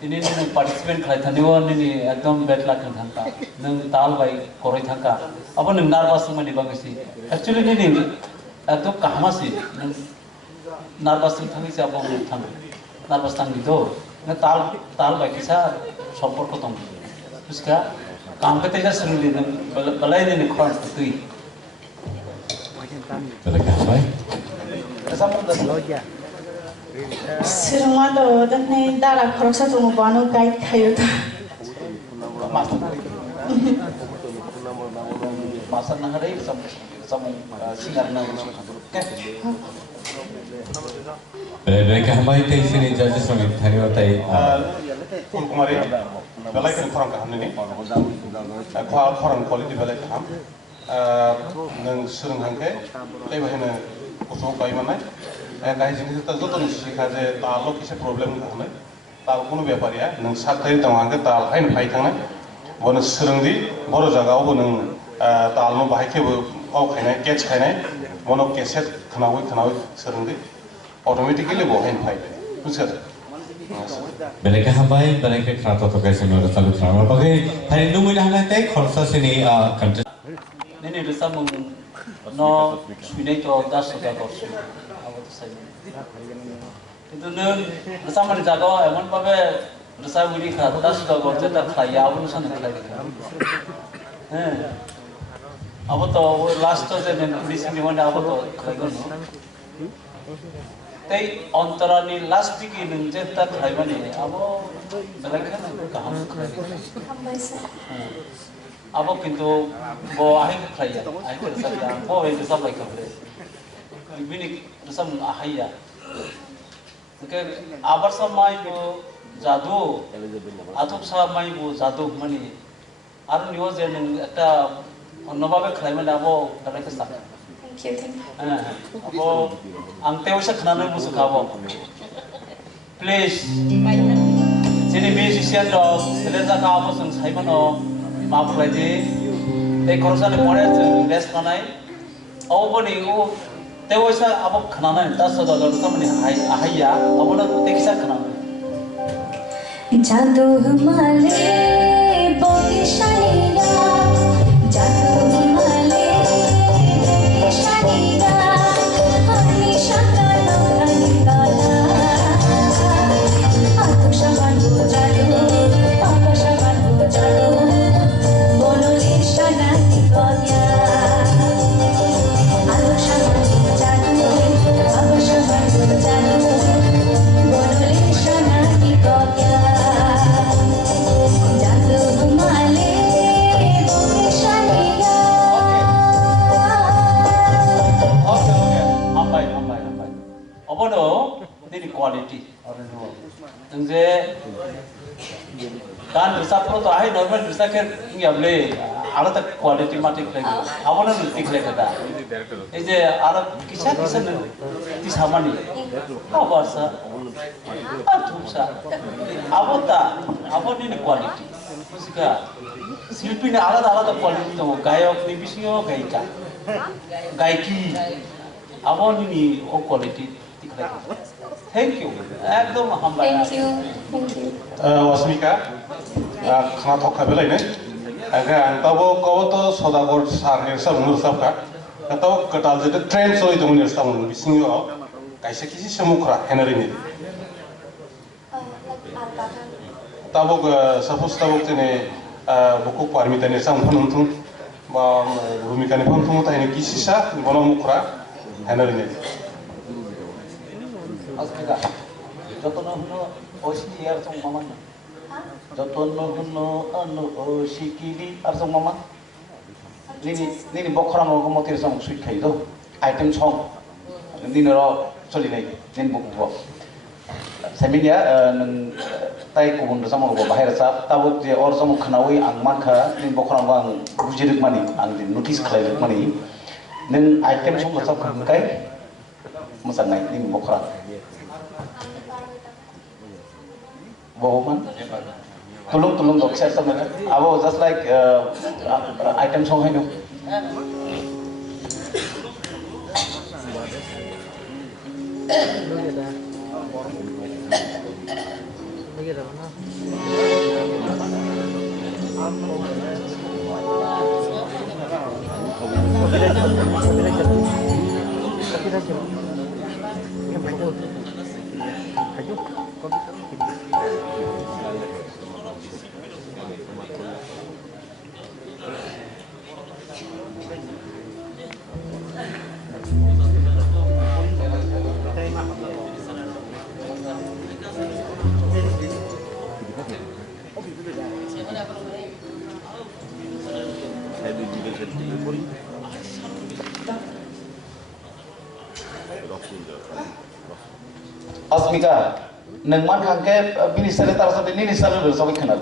ini ni participant khlai thani wo ni ekdom bad luck kan thangka nang tal bai koroi thangka abo nang nervous mani bagasi actually ni ekdom kahamasi nervous thangi se abo thang nervous thangi do na tal bai kisa সম্পর্ক তম उसका काम करते जा सुन लेना बलाई ने खौन तui Belakang baik. ऐसा मतलब Sirma do dapne dara khoroksa tu mo banu guide khayo ta masa na hari sam singar na ke Belakang baik teh sini judges sini thani batai. Kumari belai kan korang kaham ni, korang quality belai kaham, nang serang hangke, tapi bahina kusuk kai mana, guys ini kita jodoh nisi kaje talo kisah problem kaham, talo kuno biar ya, nang saat tadi tang hangke talo hain pai thang, bona serang di, baru jaga aku nang talo bahaya ke au kena catch kena, bona keset kenawi serang di, automatically bawa hain pai, pusat. Belakang hambai, belakang kerana tu guys ini orang selalu kerana. Bagai hari ini mungkin hanya teh khorsa sini country. Nini rasa mung no swinai to 10 taka korsu, awak tu saya. Itu nung rasa mana jaga, emang babe rasa budi kah 10 taka korsu tak kaya, awak tu sana kaya. Awak tu last tu je nene polisi ni mana awak tu kaya no. tei ontarani last week nung jeta khaimani abo belakhan kaham abo kintu bo ahi khlaya ahi kersabya bo he kersab lai khamre bini kersam ahaya ke abar samai bo jadu atuk samai bo jadu mani ar niyo je nung eta onnobabe khlaimani abo belakhan sa abo ang tewsa khanana musu khabo please sini musician dog selesa ka abo sung saimano maaf lagi te korosane pore rest kanai abo ni o tewsa abo khanana ta sadalo tamani ahaya abo na tekisa khanana jadu male bodishaniya jadu male bodishaniya quality nungze kan bisa pro to ai normal bisa ke ngiable ala tak quality matik lagi abona nutik lagi da ei je ala kisa ti samani abarsa athumsa abota aboni ni quality musika শিল্পী ne আলাদা আলাদা quality to গায়ক ni bisio gaika gaiki aboni ni o quality tik lagi thank you ekdom hamba thank you wasmika khana thokha belai ne aga antabo koto sodagor sarher sa nur sabka kato katal je trend soi dong ne sa mun bisingyo kaisa kisi semukra henari ni tabo suppose tabo tene buku parmita ne sam phonum thum ba bhumika ne phonum thum ta ne kisi sa bono mukra henari ni asmika jotono huno oshi ar song mama jotono huno anu oshikili ar song mama nini bokhram ro motir song suit khai do item song nini ro choli nai nin bukbo seminia nang tai kubun sama go bahir sa tabuk je or som khnawi ang makha nin bokhram bang bujirik mani ang din notice khlai mani nin item song ko sab kai musan nai nin bokhram Bohman, tulung dok share sama kan? Abo just like item song hai no. Asmika, neng man kangke bini sare tar sa ni sare ber sabai khana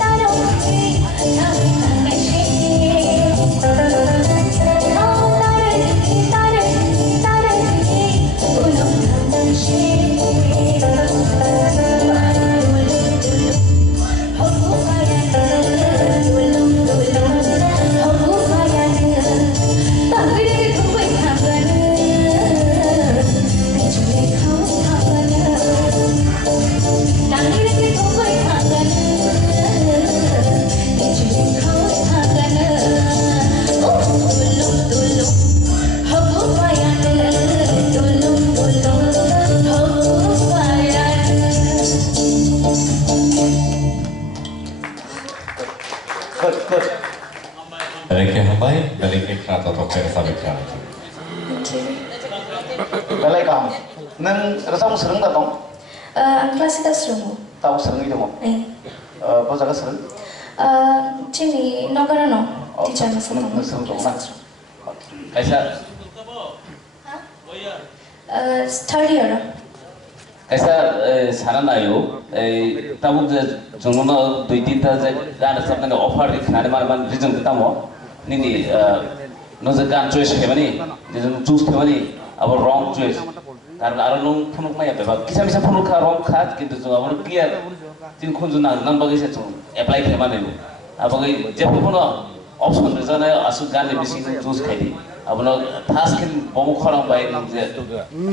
Taro to kaya sabi kaya. Belai kam, neng resam sering tak dong? Ang klasikas rungo. Tahu sering itu mau? Apa jaga sering? Cini Nogarano. Teacher na sa mga. Sering dong nak. Kaisa Third year. kaisa saran ayo tamu jungno 2-3 ta gan sabna offer dikhane man reason ta mo nini no je gan choice hebani reason choose hebani abo wrong choice karon aro nung phunuk mai ba kisa misa phunuk kha wrong kha kintu jung abo clear tin khunju na nang bagi se jung apply hebani abo gai je phuno option reason asu gan ni bisi choose khai अब ना थास के बहुत खराब बाइक मुझे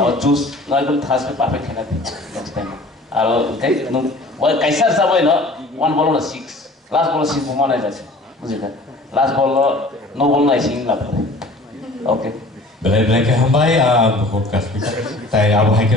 अब जूस ना एकदम थास के परफेक्ट खाना थी नेक्स्ट टाइम अब कहीं नो वो कैसा सब है ना 1 बॉल ना 6 लास्ट बॉल 6 वो माने जाते मुझे क्या लास्ट बॉल नो बॉल ना 6 लाभ ओके Belai ke hambai बहुत kasih tapi अब है कि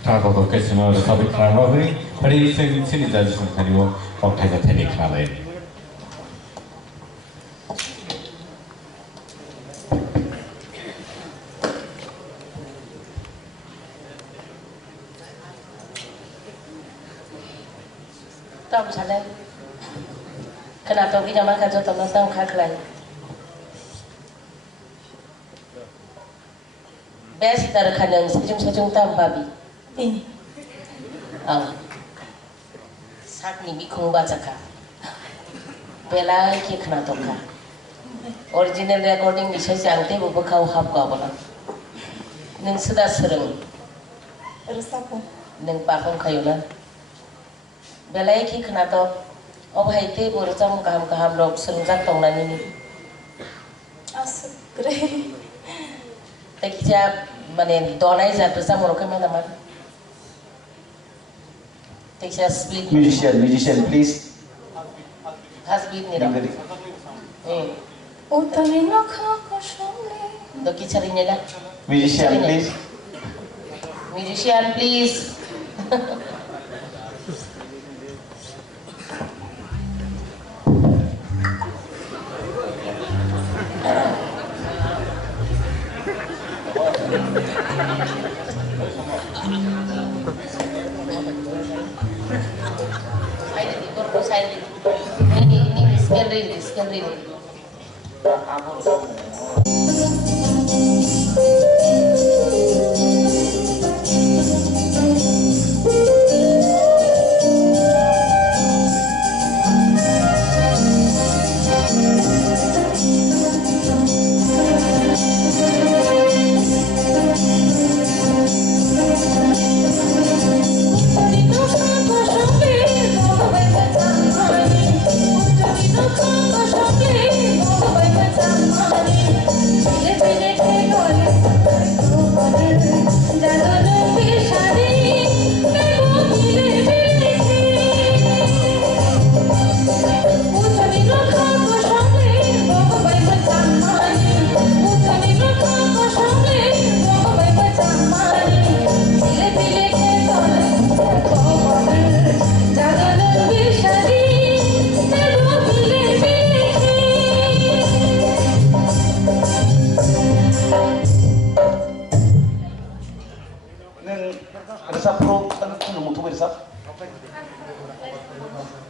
Kalau kau kesini ada sahabat kerana ni, hari sini jadi semua ni orang Thai jadi teknik kerana ini. Tahu misalnya, kenapa kita makan jauh tentang kakak best dari kadang sejum tam babi. Ini. Saat ni bikung baca ka. Bela ke kena toka. original recording ni saya angte bubu kau hap kau bola neng sudah sereng Rosapo. neng pakong kayulah belai ki kena to oh haite borjam kaham rok serungjak tongnani ni Asuk kere. tekija mane donai jatuh sama rokai mana mana tekija split Musician, please. has split ni dah Utami nakha koshole. do ki carinya lah Musician, please. musician please ini skill reading.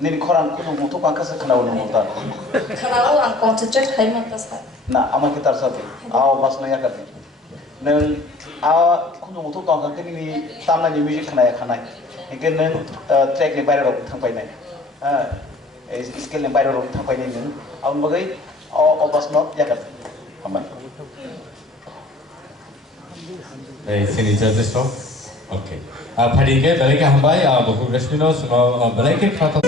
Nini koran kudu mutu bangkasa kenau numutan. Kenau ang concentrate kay matasay. Na ama kita sabi, aw bas na yakati. Neng aw kudu mutu tong kan ni tamna ni music kenai kanai. Ikan neng track ni bayar rok thang pai nai. Skill ni bayar rok thang pai nai neng. Aw bagai aw bas not yakati. Aman. Sini judges so. Okay. Phadi ke belai ke hambai buku resmino suno belai ke kata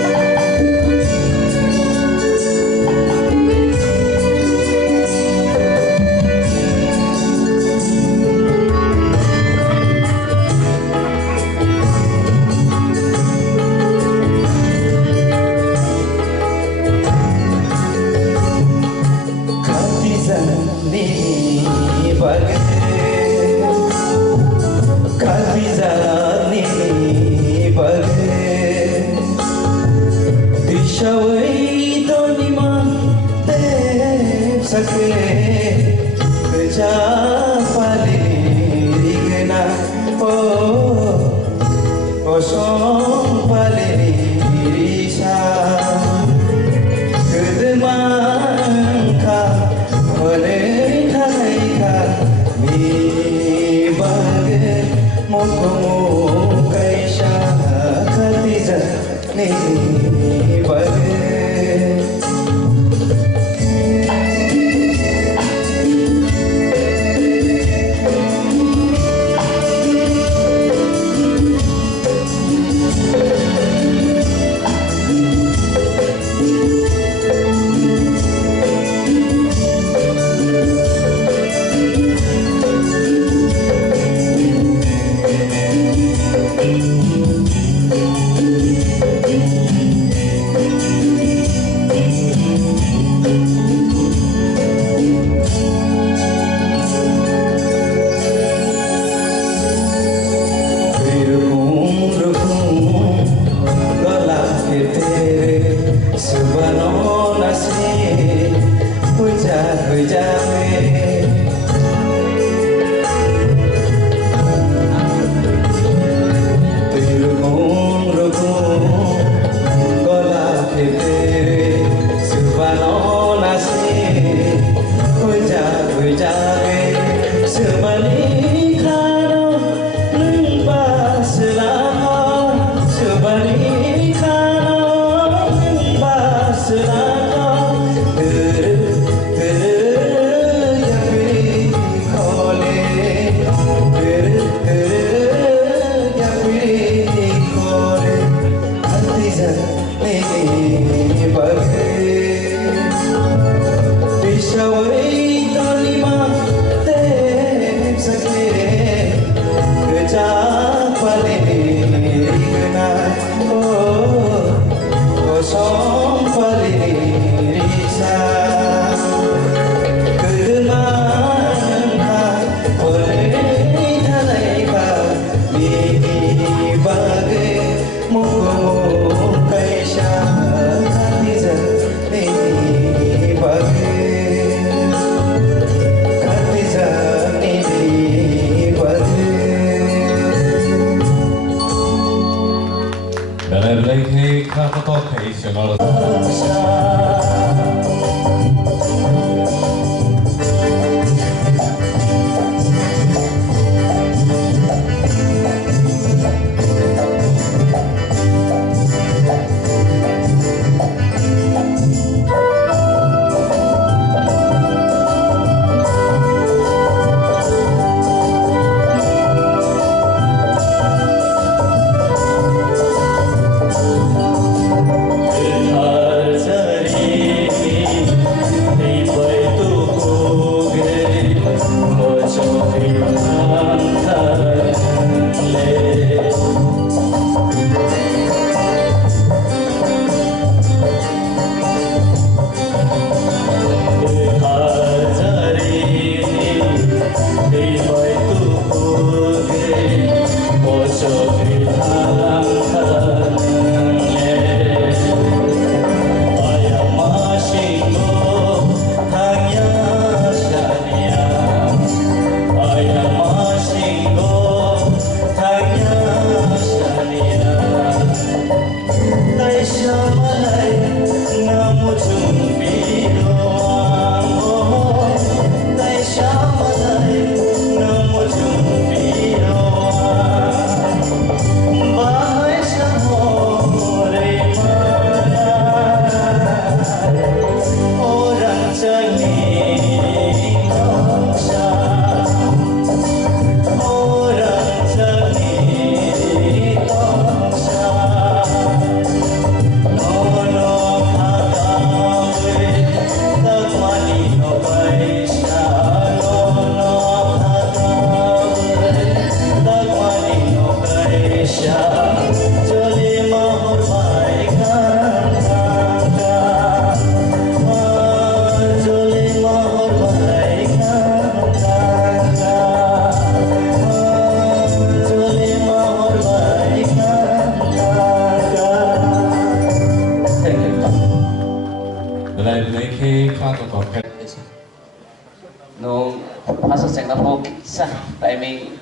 cengna po sa timing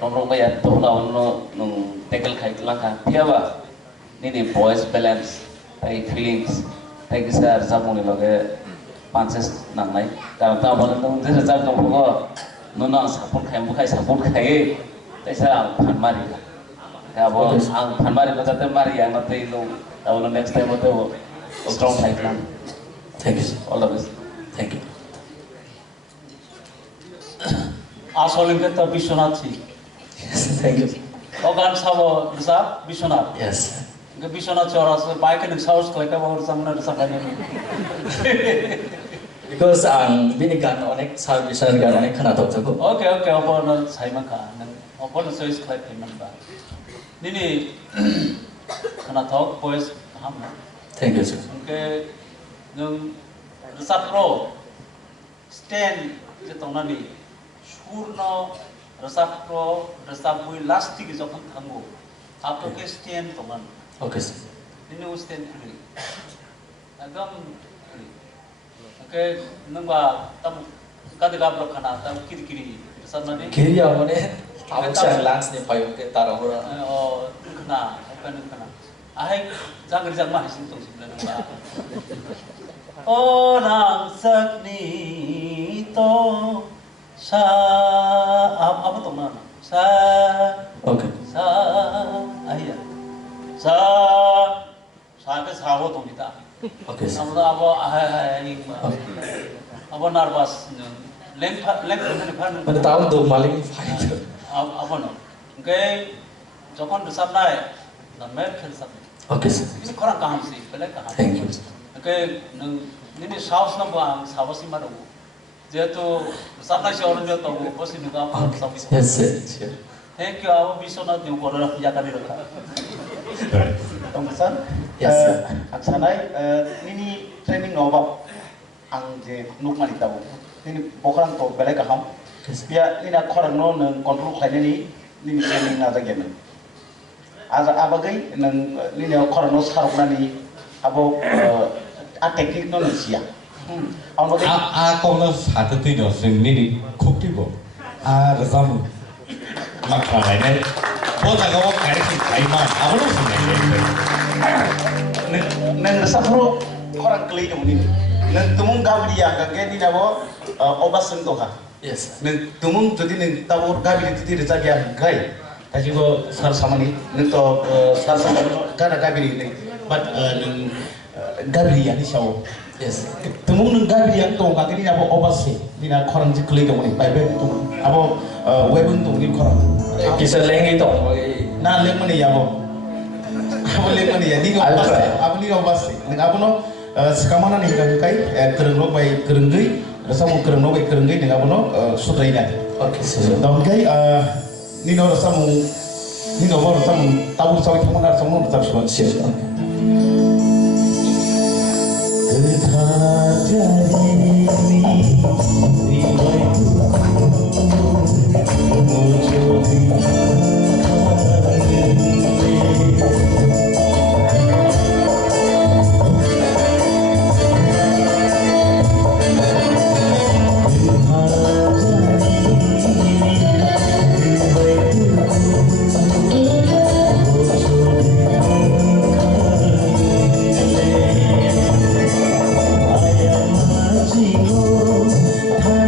nomrong ba ya to no nung tackle khai langka piawa ni boys balance tai feelings tai kisar samung ni loge pances nang nai karena ta bang nung desa jam tong ko no no support khai tai sa phan mari ka bo ang phan mari lo jate mari ang tai lo tawlo next time mo to strong fight lang. Thank you. All the best. Thank you. Asolin kita Bishwanath sih. Yes, thank you. Ogan sama besar Bishwanath. Yes. Ke Bishwanath orang se baik kan saus kalau kita bawa sama nara sakanya. Because ang binigan onek salvation gan onek kana tok jago. Okay, apa na saya makan, apa na saya sekelip payment ba. Ini kana tok boys ham. Thank you, sir. Okay, nung resap pro stand jatong nani surno resap pro resap bui lastik jokon thango. Apa ke stand tongan. Okay, sir. Ini stand free. Agam free. Okay, nung ba tam kadang blok kana tam kiri resap nani. Kiri amone awak lance ni payo ke tarang ora. Oh, kena, kena. Ahai jangan kerja mah sih tuh sebenarnya mbak. Orang sakni to sa apa tuh mana? Sa. Okay. Sa ayah. Sa ke sawo tuh kita. Okay. Sama apa ahai mbak. Apa nervous? Lem Mana tahu tuh maling fight. Apa no? Okay, jokon besar naik. Na mer khel sakte. Okay, sir. Ini korang kaham sih, pelak kaham. Thank you. Okay, ini saus na buang, saus sih malu. Dia tu sana si orang dia tahu, pasti juga apa saus. Yes, sir. Thank you, aku bisa nanti korang jaga diri kita. Tongsan. Yes, sir. Aksanai, ini training nova, ang je nuk mali tahu. Ini pokoknya tu pelak kaham. Dia ini nak korang no kontrol kaya ni training nada game. Aza abagai nang ni ne korno sarok nani abo a teknik no sia ang bagai a korno satu tu no sing ni khukti bo a resam makra lai ne bo jaga wo kai sing kai ma abalo sing nang sapro korang kli no ni nang tumung gabri ya ga ni nabo obas sentoha yes nang tumung jodi nang tawor gabri ti reja gya gai Tajigo sar samani nito sar samani kada gabiri ni but nung gabiri ya ni sawo yes tumung nung gabiri yang to ngati ni abo obase ni na korang jikli do ni bai bai tu abo webun tu ni korang kisah lengi to na leng mani ya abo leng mani ya ni obase abo ni obase nung abo no sekamana ni kai kereng lo bai kereng gei rasa mo kereng lo bai kereng gei nung abo no sudrai na okay sir dong kai Nino rasamu, Nino baru rasamu, tahu sawi kamu nak rasamu tetap suan siap. I am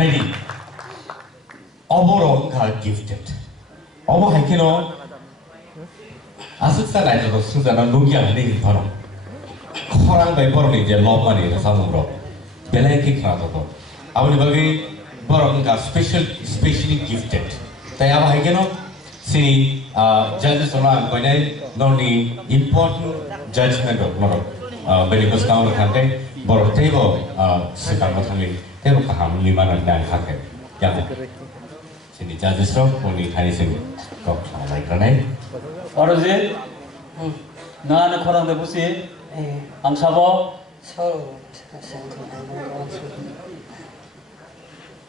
Lady, overall got gifted. Over Hakino, Asusta Night of Susan and Lugia Ling Pano. Horang by Borni, the law money, the Samuro. Belaki Krato. I will be Boron got specially gifted. Tayava Hakino, see, judges on going only important judgment of Moro. When it was down the country, Boro table, Sikamotami, table Kaham, Liman and Dan Hacker. Yama. See the judges of only Harrison got like Granite. What is it? Nana Koran the Busi, Amsabo,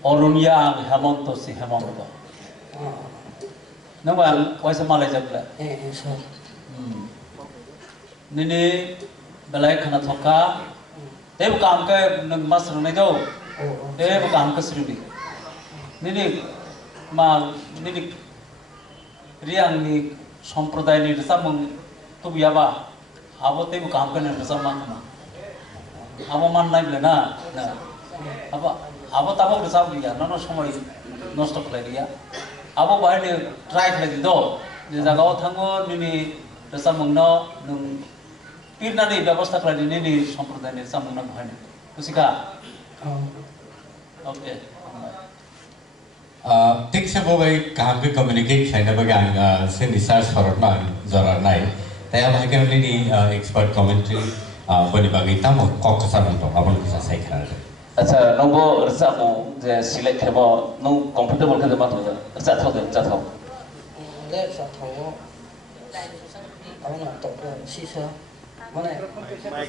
Orunya, Hamonto, si Hamonto. No one was a Malaysia. Nini, Belay Kanatoka, they will come to Master Nedo, they will come to Sri. Nini, Ma, Nini, Riang, Somproday, someone to be aba, how they will come to some man. Abaman like Lena, about the Sabia, no somebody, no stop Lydia. Abo by the track like the door, there's a go tango, Nini, the Samung no, Pirnadi, the Vostakla, Nini, Somproday, someone of honey. Pusika. Okay. Takes a boy can't communicate China began send research for a man, Zora night. They have like any expert commentary when you baggy tam or cocksamanto, about this second. That's a no result, the select about no comfortable to the matter. That's how that's how. Let's talk. I'm not talking. She's a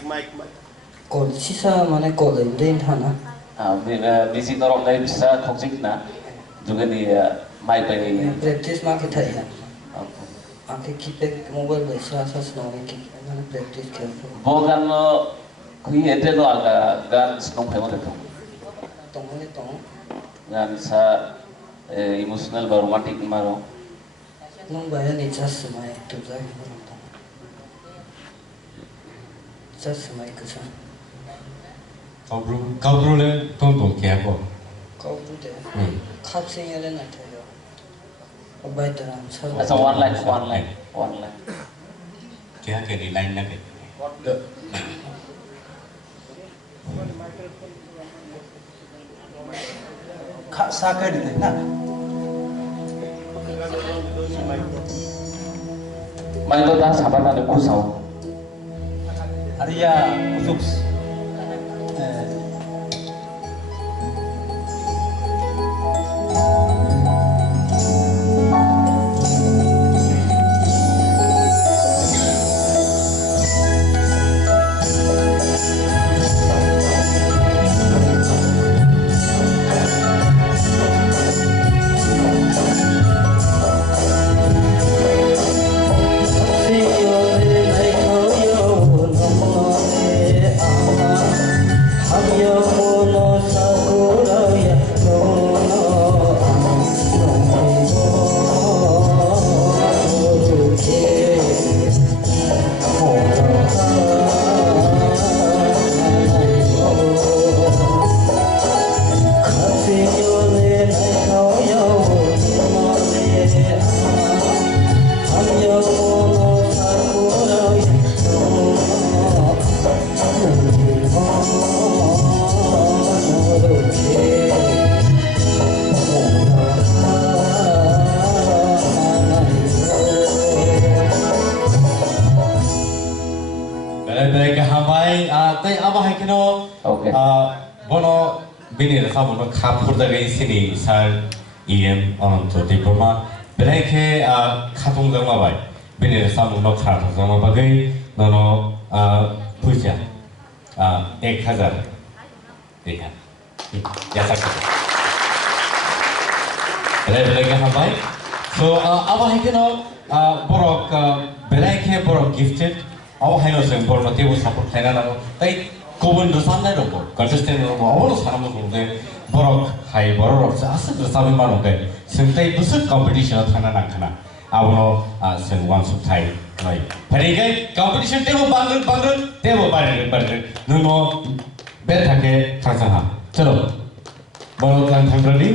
Mike. Call she's a money call in Dana. Visit the wrong name, sir, toxic na. Juga my penny. Practice market. I can keep it mobile by Sasas no making and practice careful. Bogan created a gun snow payment. Gun sa emotional but romantic maro. No by any just my to the just my cousin. Cabrule, don't care. Go to there. Catching it in a tail. By the answer. That's a one line. Can't get a line nugget. Saka di na. Main tu dah sabar nak kusau. Arya Kusuk. Bono bini rasa bono kapur dagai sini sar EM on to diploma. Belai katung dama bai bini rasa bono katung dama bagai nono puja 1000 देखा जैसा कि belai hambai so awa hekeno borok belai ke borok gifted awa haino seng borok mati wo support kaina na tai kobun dosan nai roko contestant roko awa sanam roko borok hai borok asa dosan mano ke seng tai busuk competition thana na khana awono seng one sub thai nai parigai competition tebo bangun tebo bangun nuno bet thake thasa ha chalo bawakan Hambrani.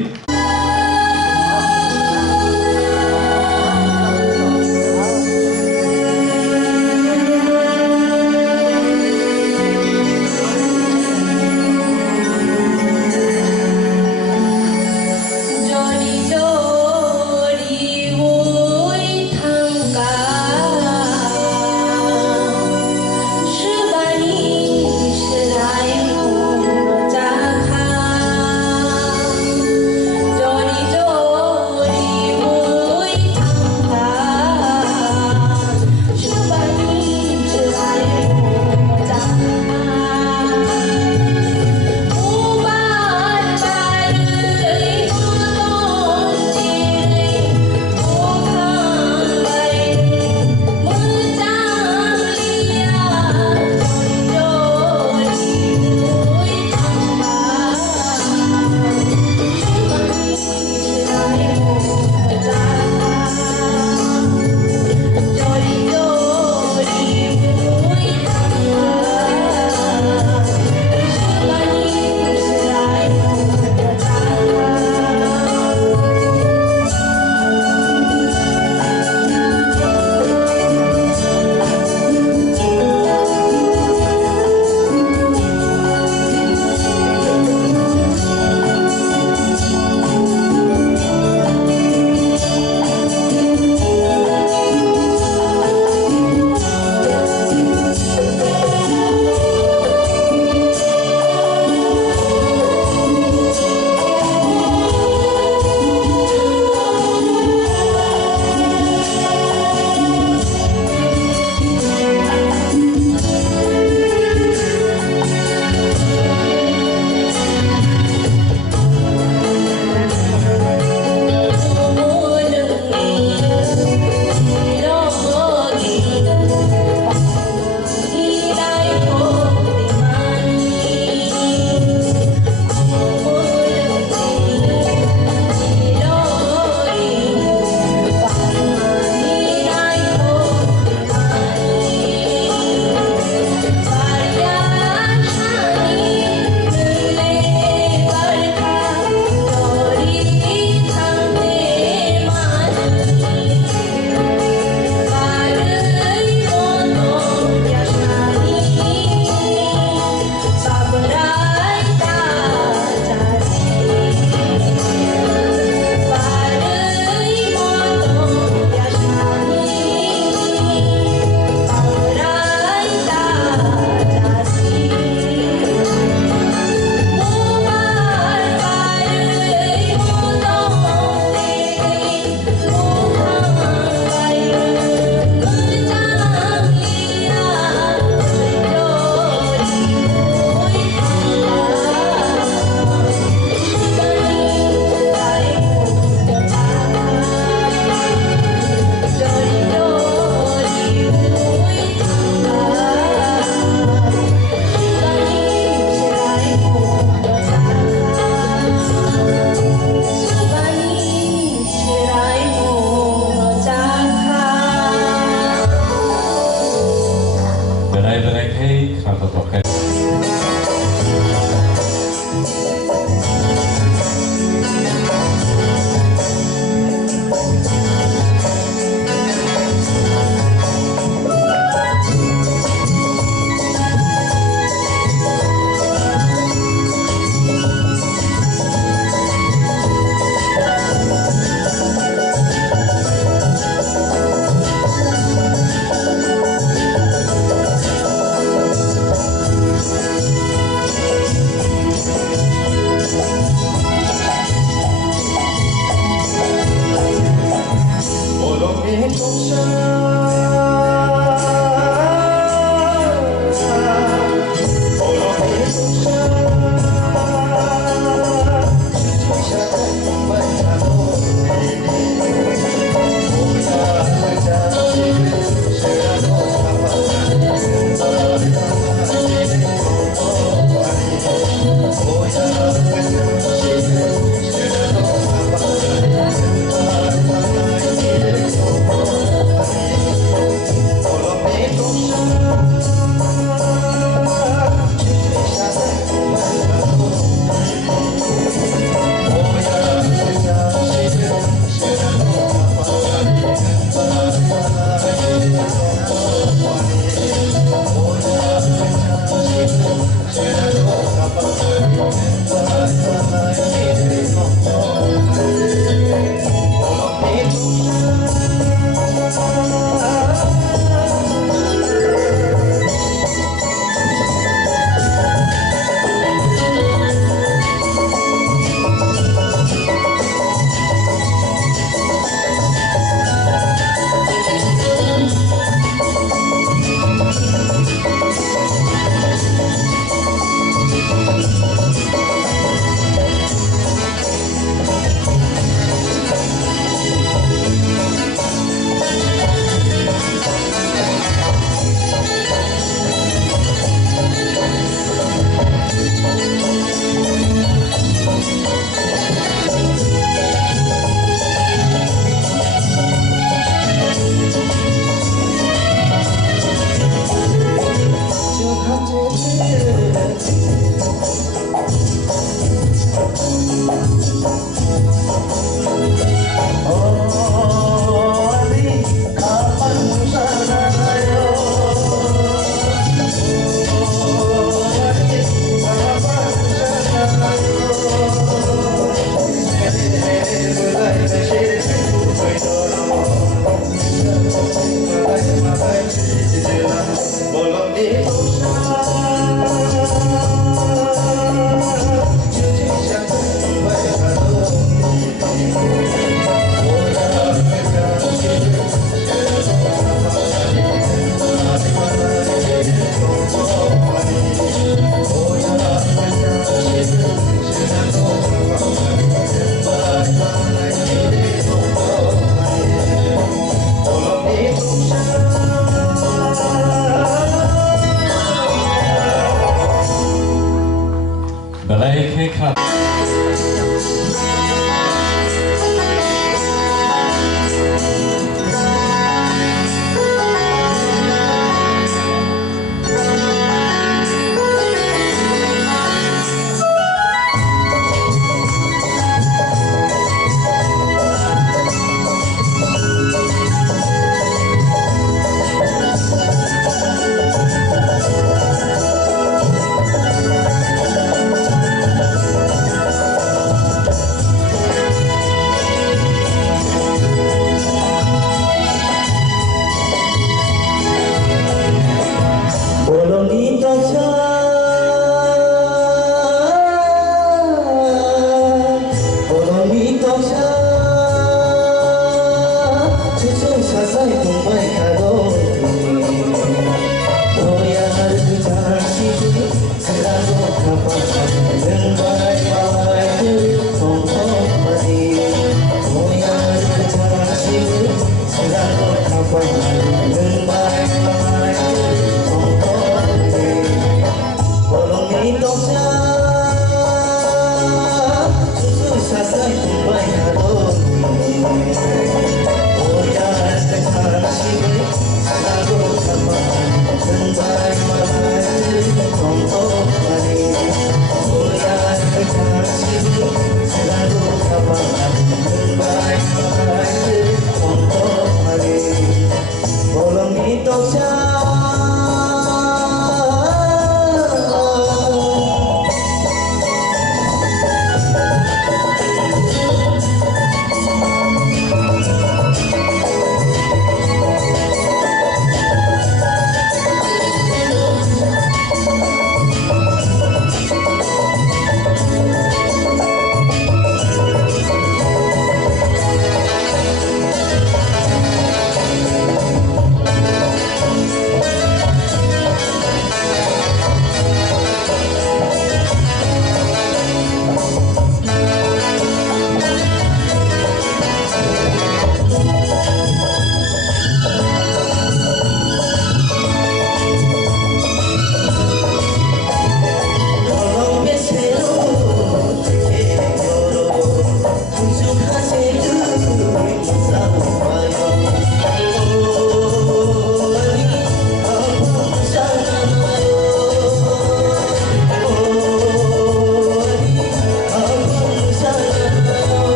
Olo mi